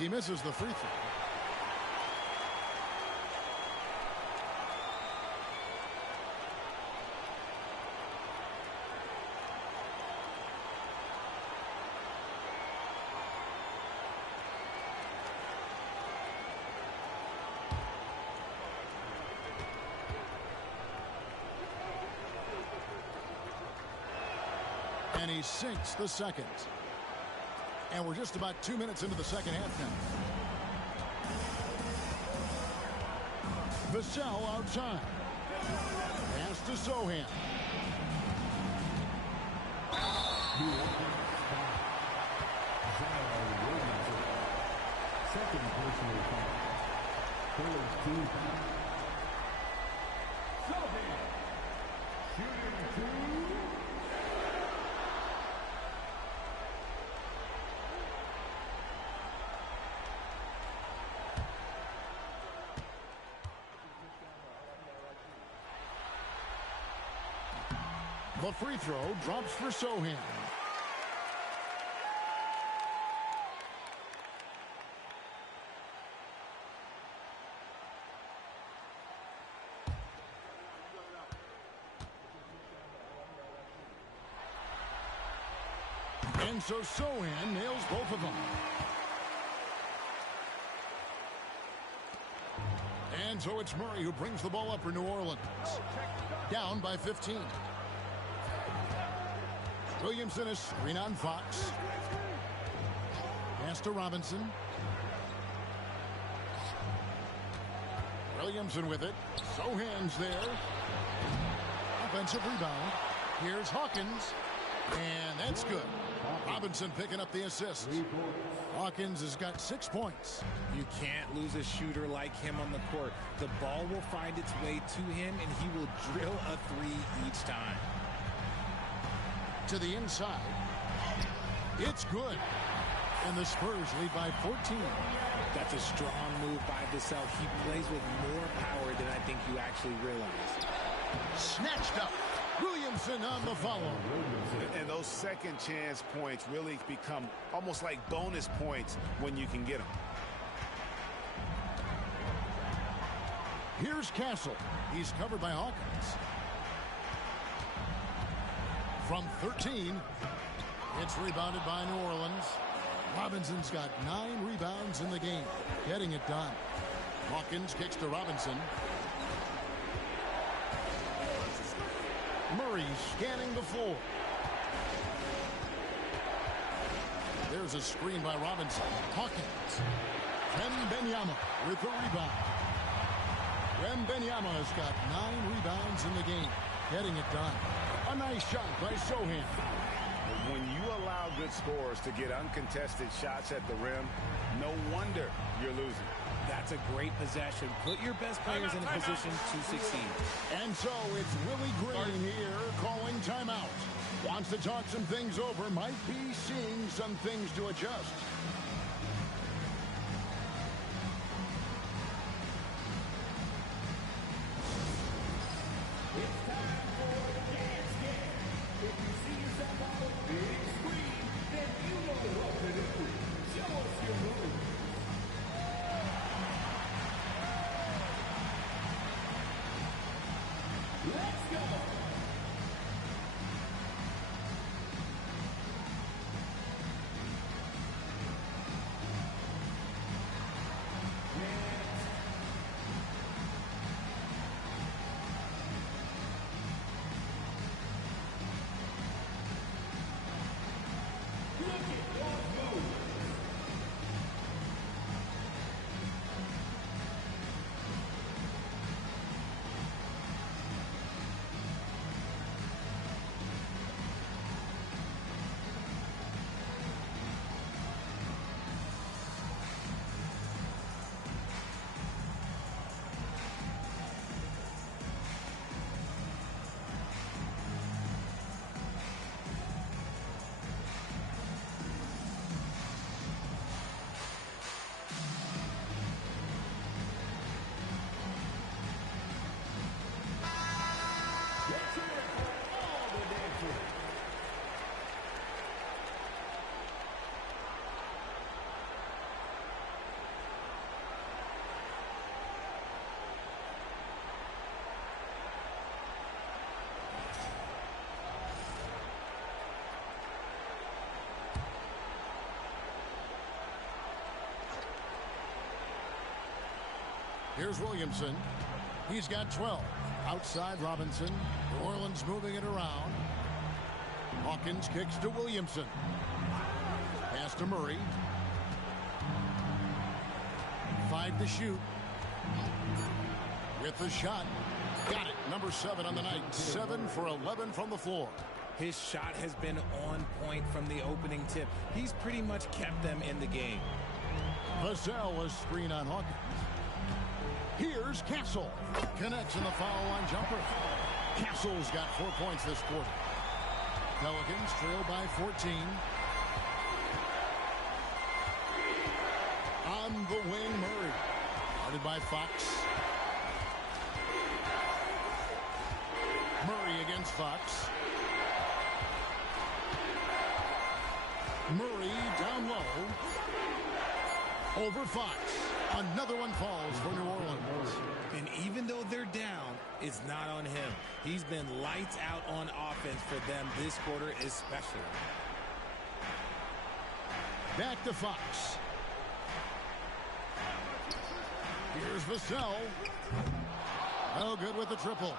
He misses the free throw. And he sinks the second. And we're just about 2 minutes into the second half now. Vassell outside. Pass to Sochan. Second personal foul. Third team foul. Sochan. Shooting 2. The free throw drops for Sochan. And so Sochan nails both of them. And so it's Murray who brings the ball up for New Orleans. Down by 15. Williamson is screen on Fox. Pass to Robinson. Williamson with it. Sochan's there. Offensive rebound. Here's Hawkins. And that's good. Robinson picking up the assist. Hawkins has got 6 points. You can't lose a shooter like him on the court. The ball will find its way to him, and he will drill a 3 each time. To the inside. It's good. And the Spurs lead by 14. That's a strong move by Vassell. He plays with more power than I think you actually realize. Snatched up. Williamson on the follow. And those second chance points really become almost like bonus points when you can get them. Here's Castle. He's covered by Hawkins. From 13, it's rebounded by New Orleans. Robinson's got 9 rebounds in the game, getting it done. Hawkins kicks to Robinson. Murray scanning the floor. There's a screen by Robinson. Hawkins. Wembanyama with the rebound. Wembanyama has got 9 rebounds in the game, getting it done. A nice shot by Sochan. When you allow good scorers to get uncontested shots at the rim, no wonder you're losing. That's a great possession. Put your best players in a position to succeed. And so it's Willie Green here calling timeout. Wants to talk some things over. Might be seeing some things to adjust. Here's Williamson. He's got 12. Outside Robinson. New Orleans moving it around. Hawkins kicks to Williamson. Pass to Murray. 5 to shoot. With the shot. Got it. Number 7 on the night. 7 for 11 from the floor. His shot has been on point from the opening tip. He's pretty much kept them in the game. Vassell was screen on Hawkins. Here's Castle. Connects in the foul line jumper. Castle's got 4 points this quarter. Pelicans trail by 14. On the wing, Murray. Guarded by Fox. Murray against Fox. Murray down low. Over Fox. Another one falls for New Orleans. And even though they're down, it's not on him. He's been lights out on offense for them this quarter especially. Back to Fox. Here's Vassell. Oh, good with the triple.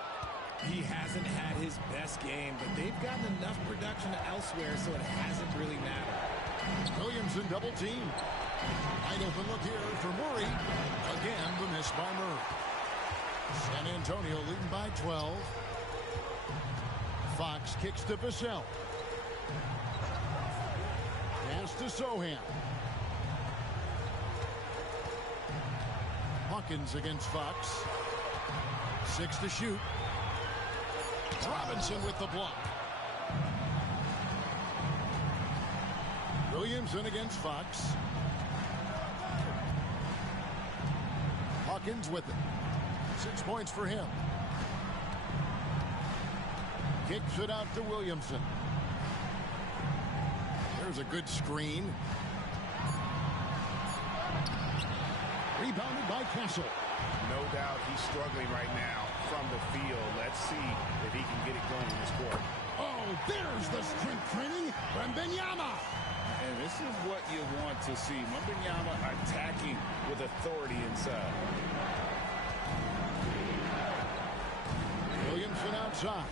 He hasn't had his best game, but they've gotten enough production elsewhere, so it hasn't really mattered. Williamson double team. Wide open look here for Murray. Again, the miss by Murray. San Antonio leading by 12. Fox kicks to Vassell. Pass to Sohan. Hawkins against Fox. 6 to shoot. Robinson with the block. Williamson against Fox. Hawkins with it. 6 points for him. Kicks it out to Williamson. There's a good screen. Rebounded by Castle. No doubt he's struggling right now from the field. Let's see if he can get it going in this quarter. Oh, there's the strength training from Wembanyama. And this is what you want to see. Wembanyama attacking with authority inside. Williamson outside.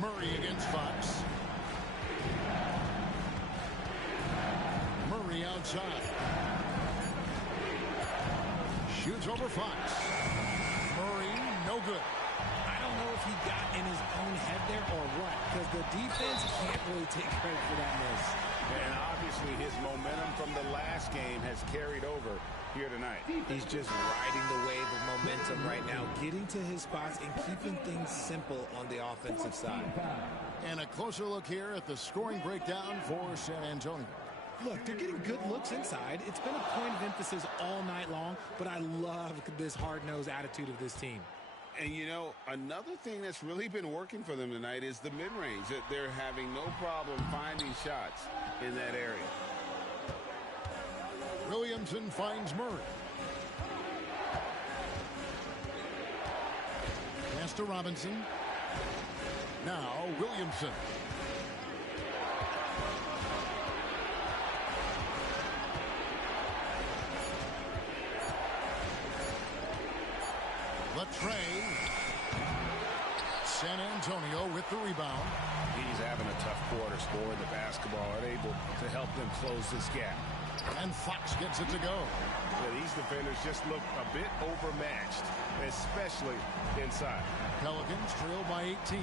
Murray against Fox. Murray outside. Shoots over Fox. Murray, no good. I don't know if he got in his own head there or what, because the defense can't really take credit for that miss. And obviously his momentum from the last game has carried over here tonight. He's just riding the wave of momentum right now, getting to his spots and keeping things simple on the offensive side. And a closer look here at the scoring breakdown for San Antonio. Look, they're getting good looks inside. It's been a point of emphasis all night long, but I love this hard-nosed attitude of this team. And, you know, another thing that's really been working for them tonight is the mid-range. They're having no problem finding shots in that area. Williamson finds Murray. Pass to Robinson. Now Williamson. Latrey. San Antonio with the rebound. He's having a tough quarter scoring the basketball, unable to help them close this gap. And Fox gets it to go. Yeah, these defenders just look a bit overmatched, especially inside. Pelicans trail by 18.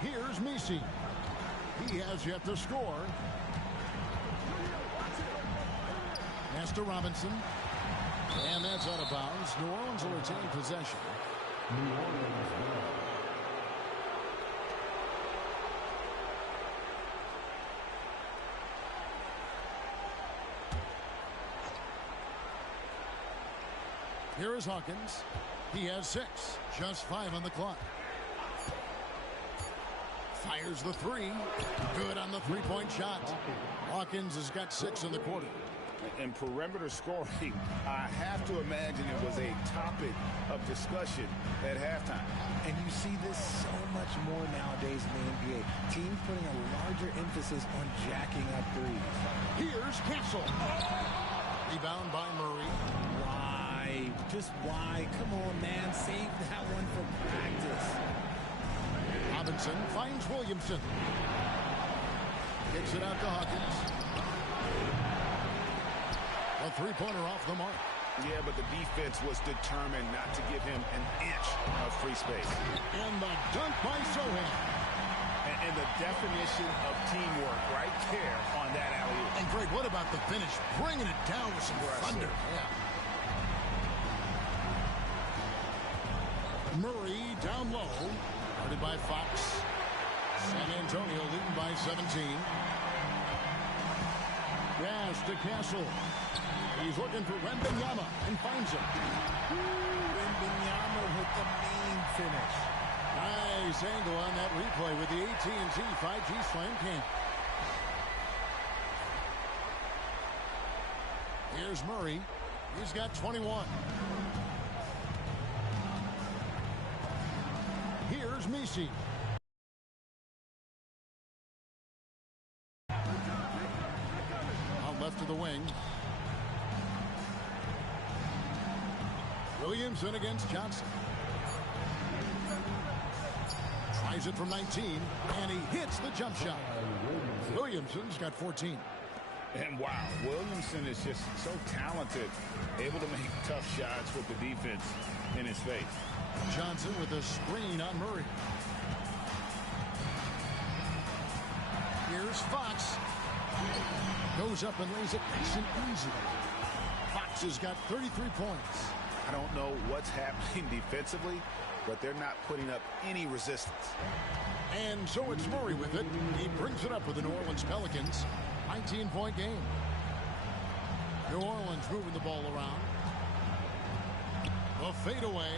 Here's Messi. He has yet to score. Pass to Robinson. And that's out of bounds. New Orleans will retain possession. New Orleans ball. Here is Hawkins. He has 6. Just 5 on the clock. Fires the 3. Good on the 3-point shot. Hawkins has got 6 in the quarter. And perimeter scoring, I have to imagine it was a topic of discussion at halftime. And you see this so much more nowadays in the NBA. Teams putting a larger emphasis on jacking up threes. Here's Castle. Rebound by Murray. Why? Just why? Come on, man. Save that one for practice. Robinson finds Williamson. Kicks it out to Hawkins. A three-pointer off the mark. Yeah, but the defense was determined not to give him an inch of free space. And the dunk by Sohan. And the definition of teamwork right there on that alley-oop. And Greg, what about the finish? Bringing it down with some thunder. Yeah. Murray down low. Guarded by Fox. San Antonio leading by 17. Pass to Castle. He's looking for Wembanyama and finds him. Wembanyama with the main finish. Nice angle on that replay with the AT&T 5G Slam Cam. Here's Murray. He's got 21. Here's Messi. Out left to the wing. Williamson against Johnson. Tries it from 19, and he hits the jump shot. Williamson's got 14. And wow, Williamson is just so talented, able to make tough shots with the defense in his face. Johnson with a screen on Murray. Here's Fox. Goes up and lays it nice and easy. Fox has got 33 points. I don't know what's happening defensively, but they're not putting up any resistance. And so it's Murray with it. He brings it up with the New Orleans Pelicans. 19-point game. New Orleans moving the ball around. A fadeaway.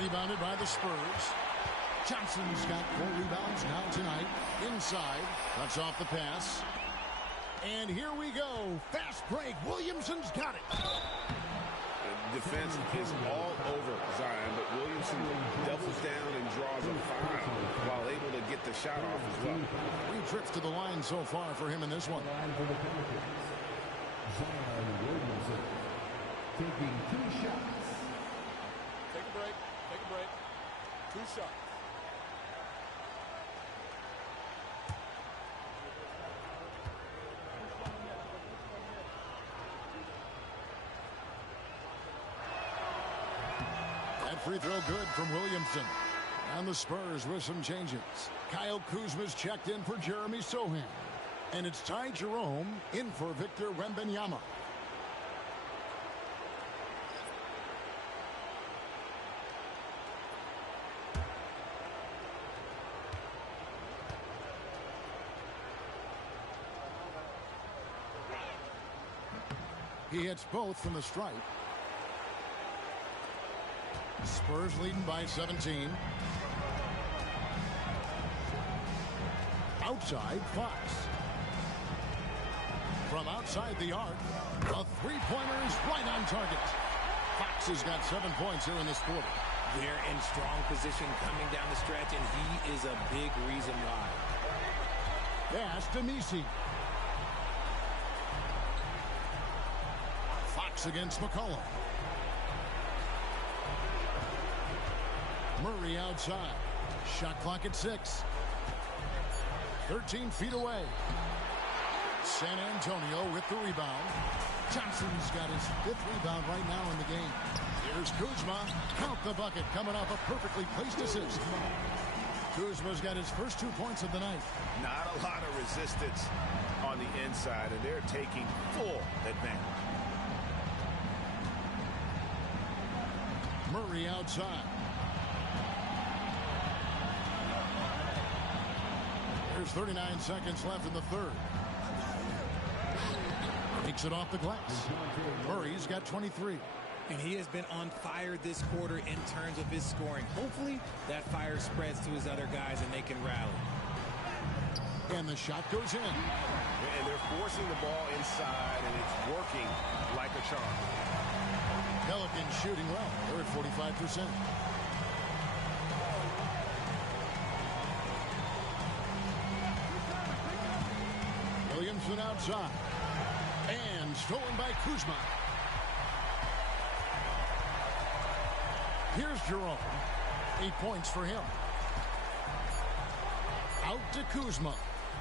Rebounded by the Spurs. Johnson's got 4 rebounds now tonight. Inside. Cuts off the pass. And here we go. Fast break. Williamson's got it. The defense is all over Zion, but Williamson doubles down and draws a foul while able to get the shot off as well. 3 trips to the line so far for him in this one. Zion Williamson taking 2 shots. Take a break. Take a break. 2 shots. That free throw good from Williamson. And the Spurs with some changes. Kyle Kuzma's checked in for Jeremy Sohan. And it's Ty Jerome in for Victor Wembanyama. He hits both from the stripe. Spurs leading by 17. Outside, Fox. From outside the arc, a three-pointer is right on target. Fox has got 7 points here in this quarter. They're in strong position coming down the stretch, and he is a big reason why. Pass to Messi. Fox against McCollum. Murray outside. Shot clock at 6. 13 feet away. San Antonio with the rebound. Johnson's got his 5th rebound right now in the game. Here's Kuzma. Count the bucket. Coming off a perfectly placed assist. Kuzma's got his first 2 points of the night. Not a lot of resistance on the inside, and they're taking full advantage. Murray outside. There's 39 seconds left in the third. Takes it off the glass. Murray's got 23. And he has been on fire this quarter in terms of his scoring. Hopefully that fire spreads to his other guys and they can rally. And the shot goes in. And they're forcing forcing the ball inside, and it's working like a charm. Pelicans shooting well. They're at 45%. Williamson outside. And stolen by Kuzma. Here's Jerome. 8 points for him. Out to Kuzma.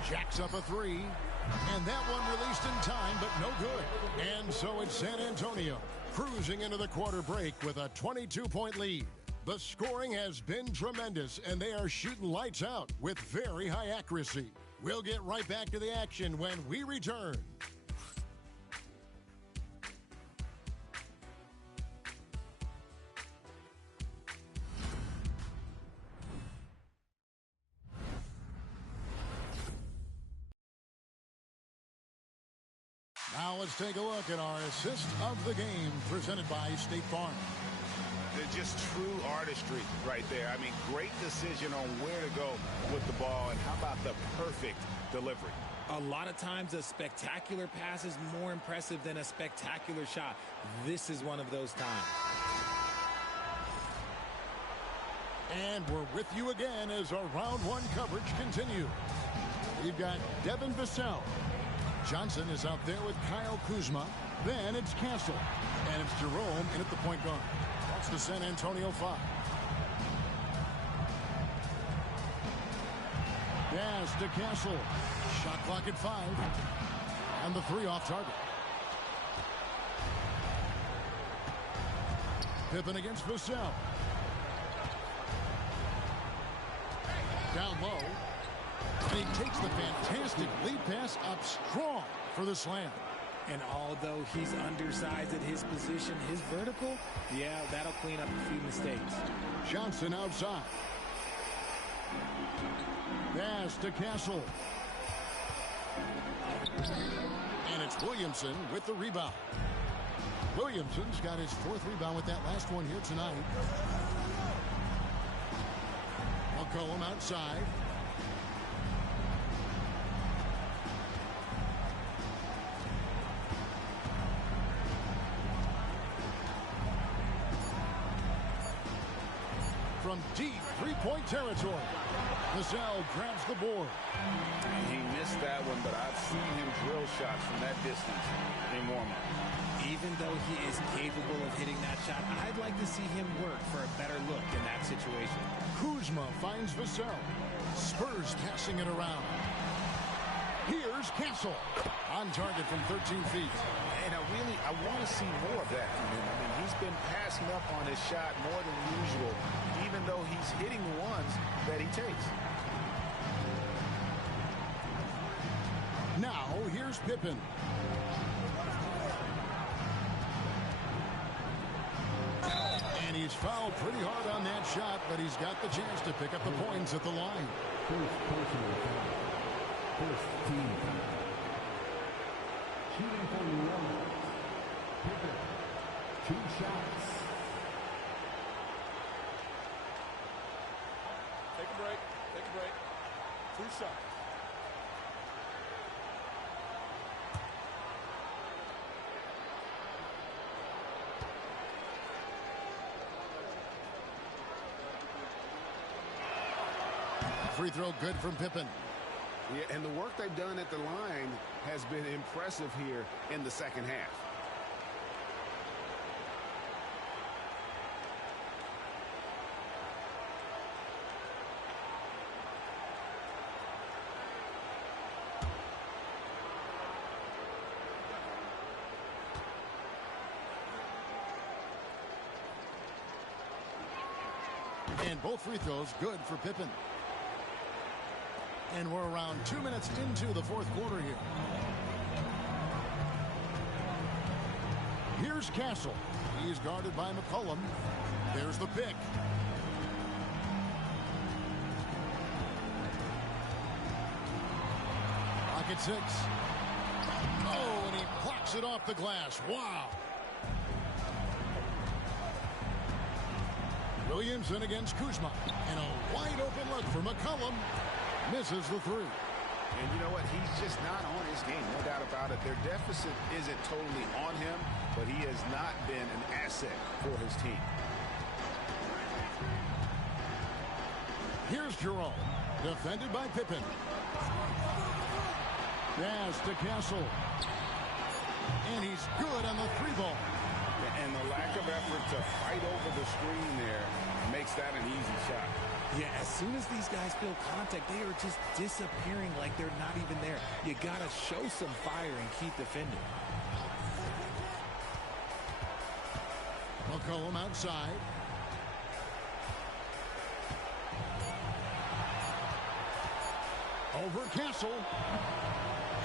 Jacks up a three. And that one released in time, but no good. And so it's San Antonio cruising into the quarter break with a 22-point lead. The scoring has been tremendous, and they are shooting lights out with very high accuracy. We'll get right back to the action when we return. Now let's take a look at our assist of the game presented by State Farm. They're just true artistry right there. I mean, great decision on where to go with the ball, and how about the perfect delivery? A lot of times a spectacular pass is more impressive than a spectacular shot. This is one of those times. And we're with you again as our round one coverage continues. We've got Devin Vassell. Johnson is out there with Kyle Kuzma. Then it's Castle. And it's Jerome in at the point guard. That's the San Antonio 5. Pass to Castle. Shot clock at 5. And the 3 off target. Pippen against Vassell. Down low. And he takes the fantastic lead pass up strong for the slam. And although he's undersized at his position, his vertical, yeah, that'll clean up a few mistakes. Johnson outside. Pass to Castle. And it's Williamson with the rebound. Williamson's got his 4th rebound with that last one here tonight. McCollum outside. From deep three-point territory, Vassell grabs the board. He missed that one, but I've seen him drill shots from that distance in warm-up. Even though he is capable of hitting that shot, I'd like to see him work for a better look in that situation. Kuzma finds Vassell. Spurs passing it around. Here's Castle. On target from 13 feet. And I want to see more of that from him. I mean, he's been passing up on his shot more than usual, even though he's hitting the ones that he takes. Now, here's Pippen. And he's fouled pretty hard on that shot, but he's got the chance to pick up the points at the line. First personal foul. First team foul. Shooting for the Warriors. Pippen. 2 shots. Take a break. Take a break. 2 shots. Free throw good from Pippen. Yeah, and the work they've done at the line has been impressive here in the second half. And both free throws good for Pippen. And we're around 2 minutes into the 4th quarter here. Here's Castle. He's guarded by McCollum. There's the pick. Pocket 6. Oh, and he plucks it off the glass. Wow. Williamson against Kuzma. And a wide open look for McCollum. Misses the 3. And you know what? He's just not on his game. No doubt about it. that their deficit isn't totally on him, but he has not been an asset for his team. Here's Jerome, defended by Pippen. Pass to Castle. And he's good on the 3-ball. And the lack of effort to fight over the screen there makes that an easy shot. Yeah, as soon as these guys feel contact, they are just disappearing like they're not even there. You got to show some fire and keep defending. McCollum outside. Over Castle.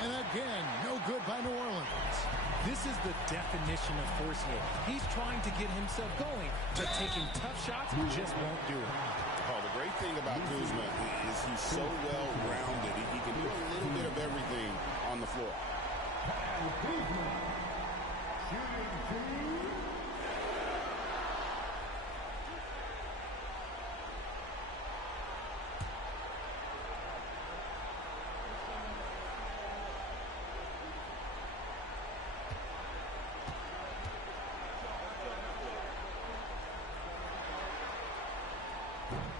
And again, no good by New Orleans. This is the definition of forcing it. He's trying to get himself going, but taking tough shots just won't do it. Oh, the great thing about Kuzma is he's so well-rounded. He can do a little bit of everything on the floor.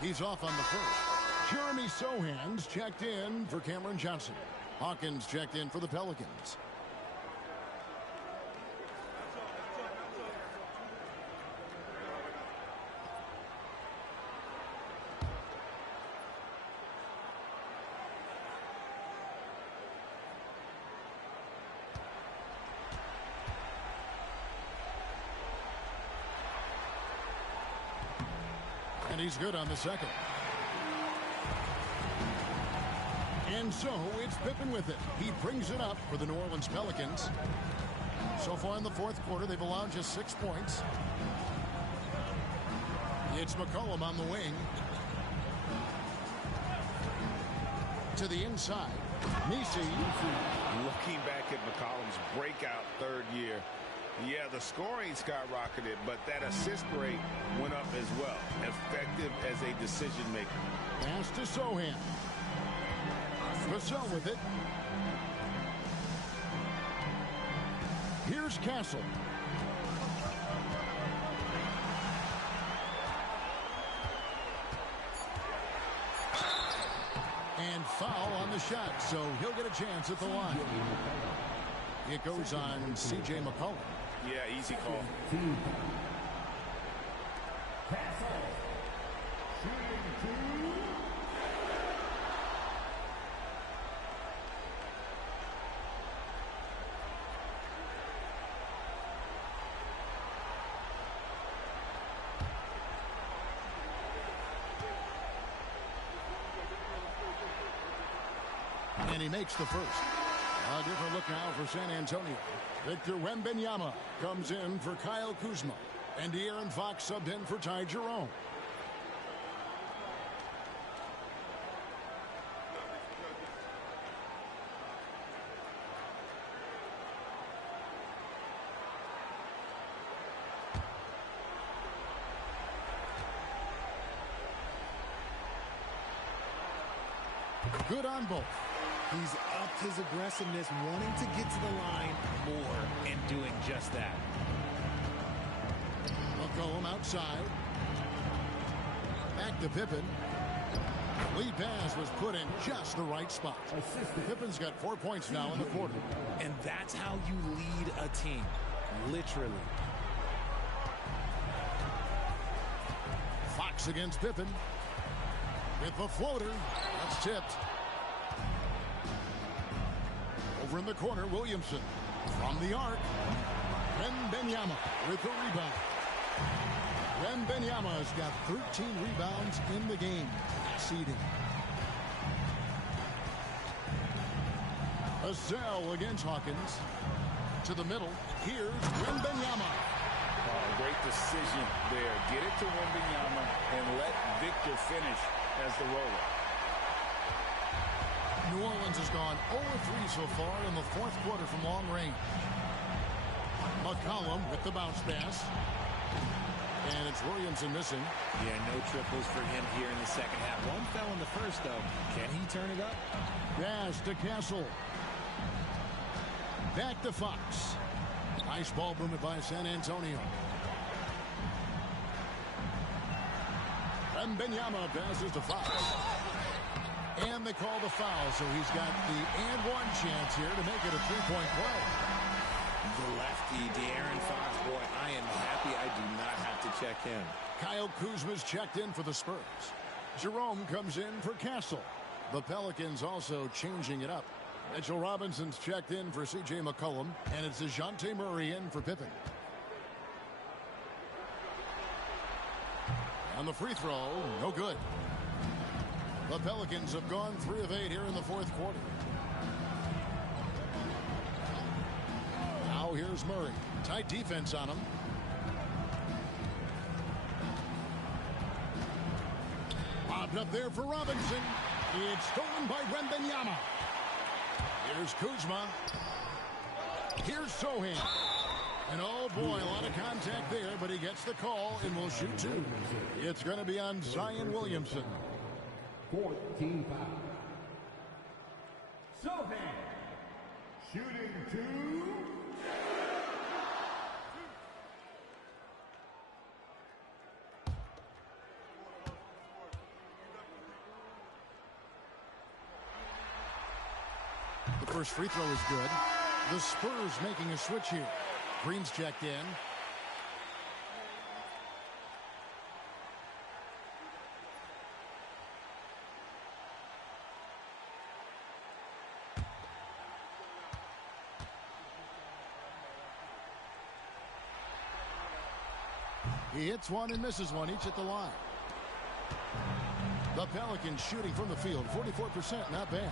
He's off on the first. Jeremy Sohan's checked in for Cameron Johnson. Hawkins checked in for the Pelicans. And he's good on the second. And so it's Pippen with it. He brings it up for the New Orleans Pelicans. So far in the fourth quarter, they've allowed just 6 points. It's McCollum on the wing. To the inside. Nisi. Looking back at McCollum's breakout third year, yeah, the scoring skyrocketed, but that assist rate went up as well. Effective as a decision maker. Pass to Sohan. Vassell with it. Here's Castle. And foul on the shot, so he'll get a chance at the line. It goes on C.J. McCollum. Yeah, easy call. And he makes the first. A different look now for San Antonio. Victor Wembanyama comes in for Kyle Kuzma. And De'Aaron Fox subbed in for Ty Jerome. Good on both. He's upped his aggressiveness, wanting to get to the line more and doing just that. McCollum outside. Back to Pippen. Lead pass was put in just the right spot. Pippen's got 4 points now in the quarter. And that's how you lead a team, literally. Fox against Pippen. With the floater. That's tipped. Over in the corner, Williamson. From the arc. Wembanyama with the rebound. Wembanyama's got 13 rebounds in the game. Exceeding. Vassell against Hawkins. To the middle. Here's Wembanyama. Great decision there. Get it to Wembanyama and let Victor finish as the roller. New Orleans has gone 0-3 so far in the fourth quarter from long range. McCollum with the bounce pass. And it's Williamson missing. Yeah, no triples for him here in the second half. One fell in the first, though. Can he turn it up? Pass to Castle. Back to Fox. Nice ball movement by San Antonio. Wembanyama passes to Fox. And they call the foul, so he's got the and one chance here to make it a three-point play. The lefty, De'Aaron Fox, boy, I am happy I do not have to check him. Kyle Kuzma's checked in for the Spurs. Jerome comes in for Castle. The Pelicans also changing it up. Mitchell Robinson's checked in for C.J. McCollum, and it's DeJounte Murray in for Pippen. On the free throw, no good. The Pelicans have gone 3 of 8 here in the fourth quarter. Now here's Murray. Tight defense on him. Lobbed up there for Robinson. It's stolen by Wembanyama. Here's Kuzma. Here's Sohan. And oh boy, a lot of contact there, but he gets the call and will shoot 2. It's going to be on Zion Williamson. 14 foul. Sohan shooting 2. The first free throw is good. The Spurs making a switch here. Green's checked in. He hits one and misses one, each at the line. The Pelicans shooting from the field, 44%, not bad.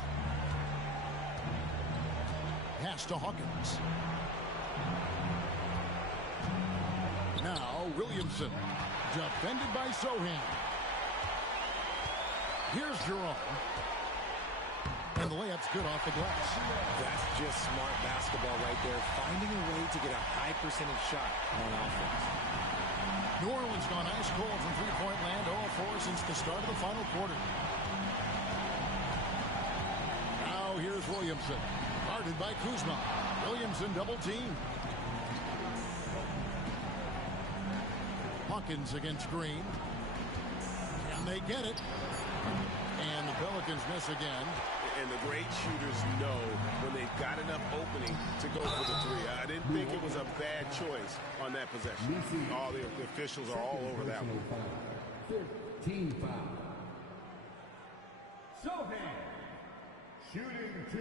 Pass to Hawkins. Now Williamson, defended by Sohan. Here's Jerome. And the layup's good off the glass. That's just smart basketball right there, finding a way to get a high percentage shot on offense. New Orleans gone ice cold from three-point land, 0-4 since the start of the final quarter. Now here's Williamson, guarded by Kuzma. Williamson double team. Hawkins against Green. And they get it. And the Pelicans miss again. And the great shooters know when they've got enough opening to go for the 3. I didn't think it was a bad choice on that possession. All the officials are all over that one. 15 foul. Sohan shooting 2.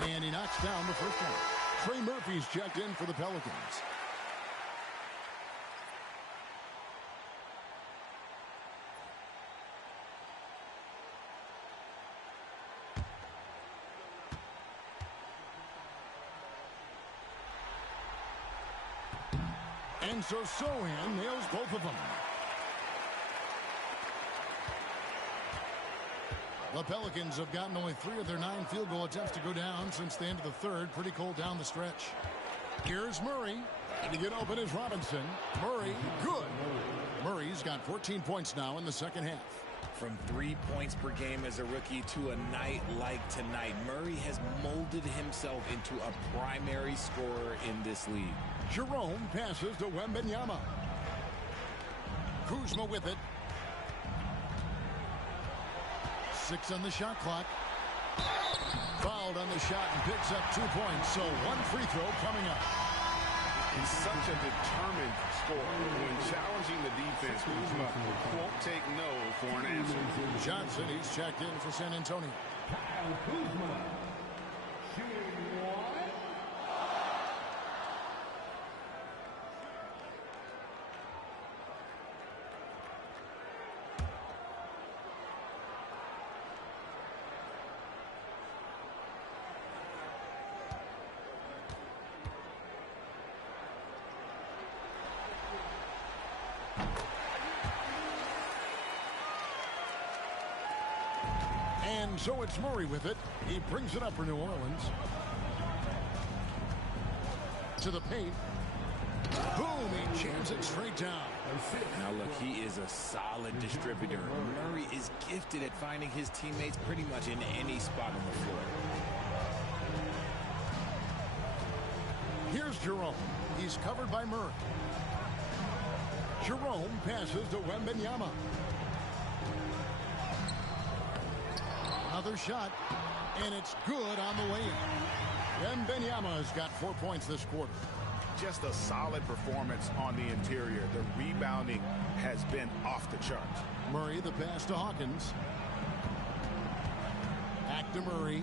And he knocks down the first one. Trey Murphy's checked in for the Pelicans. And so Sohan nails both of them. The Pelicans have gotten only 3 of their 9 field goal attempts to go down since the end of the third. Pretty cold down the stretch. Here's Murray. And to get open is Robinson. Murray, good. Murray's got 14 points now in the second half. From 3 points per game as a rookie to a night like tonight, Murray has molded himself into a primary scorer in this league. Jerome passes to Wembanyama. Kuzma with it. 6 on the shot clock. Fouled on the shot and picks up 2 points. So 1 free throw coming up. He's such a determined scorer. When challenging the defense, Kuzma won't take no for an answer. Johnson, he's checked in for San Antonio. Kyle Kuzma shooting 1. And so it's Murray with it. He brings it up for New Orleans. To the paint. Boom, he jams it straight down. Now look, he is a solid distributor. Murray is gifted at finding his teammates pretty much in any spot on the floor. Here's Jerome. He's covered by Murray. Jerome passes to Wembanyama. Another shot, and it's good on the way in. Wembanyama has got 4 points this quarter. Just a solid performance on the interior. The rebounding has been off the charts. Murray, the pass to Hawkins. Back to Murray.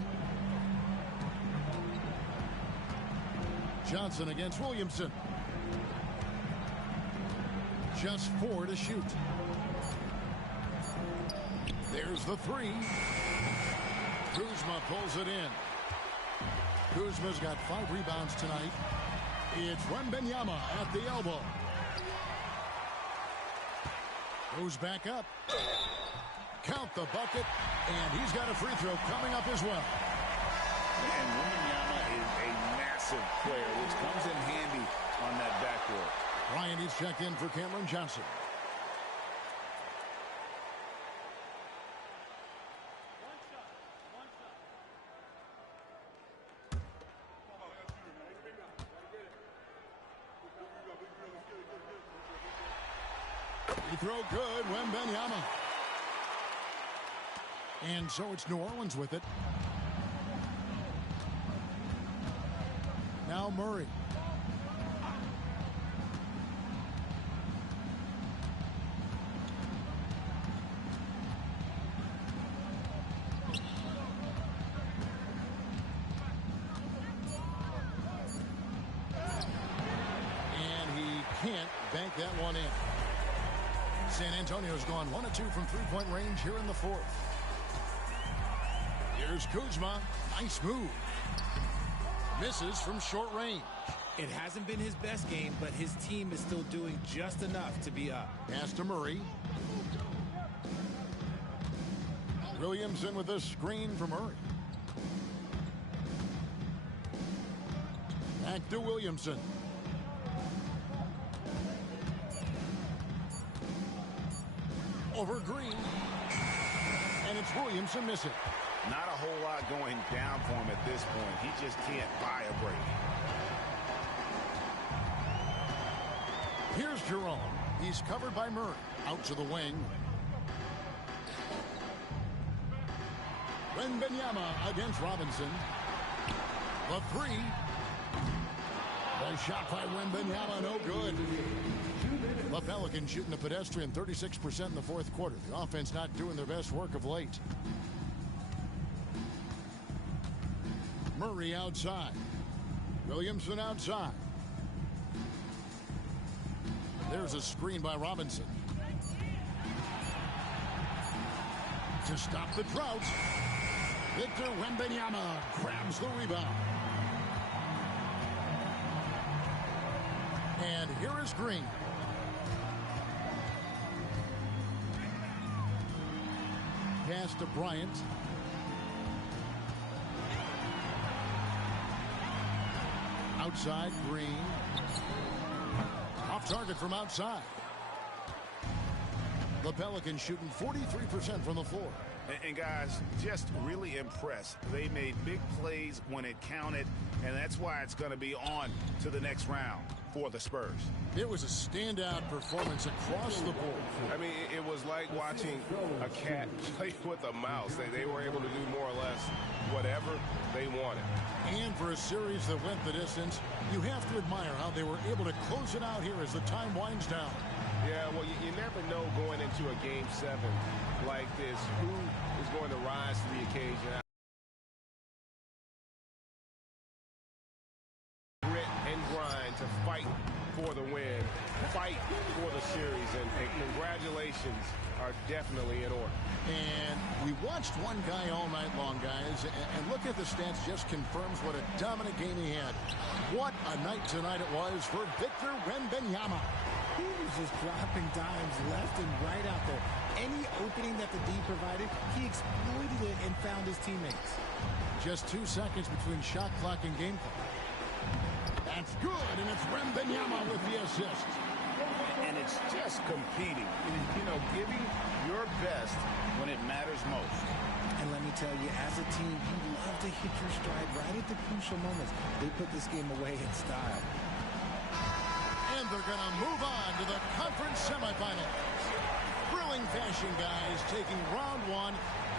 Johnson against Williamson. Just 4 to shoot. There's the 3. Kuzma pulls it in. Kuzma's got 5 rebounds tonight. It's Wembanyama at the elbow. Goes back up. Count the bucket, and he's got a free throw coming up as well. And Wembanyama is a massive player, which comes in handy on that backcourt. Bryant is checked in for Cameron Johnson. Free throw good, Wembanyama. And so it's New Orleans with it. Now Murray. And he can't bank that one in. San Antonio's gone 1 of 2 from three-point range here in the fourth. Here's Kuzma. Nice move. Misses from short range. It hasn't been his best game, but his team is still doing just enough to be up. Pass to Murray. Williamson with a screen for Murray. Back to Williamson. Over Green. And it's Williamson missing. Not a whole lot going down for him at this point. He just can't buy a break. Here's Jerome. He's covered by Murray. Out to the wing. Wembanyama against Robinson. The 3. The shot by Wembanyama, no good. The Pelicans shooting the pedestrian 36% in the fourth quarter. The offense not doing their best work of late. Murray outside. Williamson outside. There's a screen by Robinson. To stop the drought, Victor Wembanyama grabs the rebound. And here is Green. Pass to Bryant. Outside, Green. Off target from outside. The Pelicans shooting 43% from the floor. And guys, just really impressed. They made big plays when it counted, and that's why it's going to be on to the next round for the Spurs. It was a standout performance across the board. I mean, it was like watching a cat play with a mouse. They were able to do more or less whatever they wanted. And for a series that went the distance, you have to admire how they were able to close it out here as the time winds down. Yeah, well, you never know going into a Game 7 like this who is going to rise to the occasion. Grit and grind to fight for the win, fight for the series, and congratulations are definitely in order. And we watched one guy all night long, guys, and look at the stats, just confirms what a dominant game he had. What a night tonight it was for Victor Wembanyama. He was just dropping dimes left and right out there. any opening that the D provided, he exploited it and found his teammates. Just 2 seconds between shot clock and game clock. That's good, and it's Wembanyama with the assist. And it's just competing, giving your best when it matters most. And let me tell you, as a team, you love to hit your stride right at the crucial moments. They put this game away in style. And they're going to move on to the conference semifinals. Thrilling fashion, guys, taking round one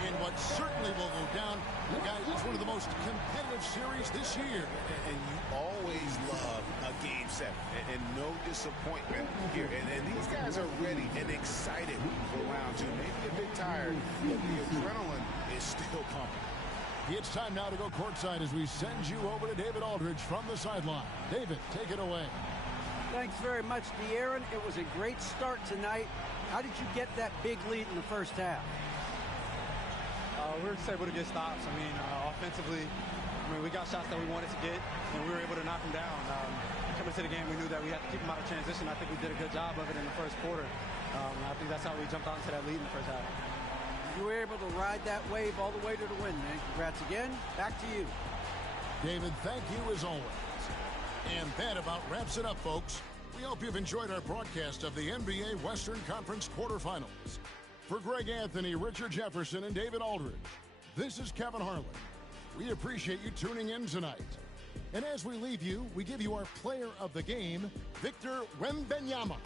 in what certainly will go down, guys, it's one of the most competitive series this year. And you always love a Game 7, and no disappointment here. And these guys are ready and excited for round two. Maybe a bit tired, but the adrenaline is still pumping. It's time now to go courtside as we send you over to David Aldridge from the sideline. David, take it away. Thanks very much, De'Aaron. It was a great start tonight. How did you get that big lead in the first half? We were just able to get stops. Offensively, we got shots that we wanted to get, and we were able to knock them down. Coming to the game, we knew that we had to keep them out of transition. I think we did a good job of it in the first quarter. I think that's how we jumped onto that lead in the first half. You were able to ride that wave all the way to the win, man. Congrats again. Back to you. David, thank you as always. And that about wraps it up, folks. We hope you've enjoyed our broadcast of the NBA Western Conference quarterfinals. For Greg Anthony, Richard Jefferson, and David Aldridge, this is Kevin Harlan. We appreciate you tuning in tonight. And as we leave you, we give you our player of the game, Victor Wembanyama.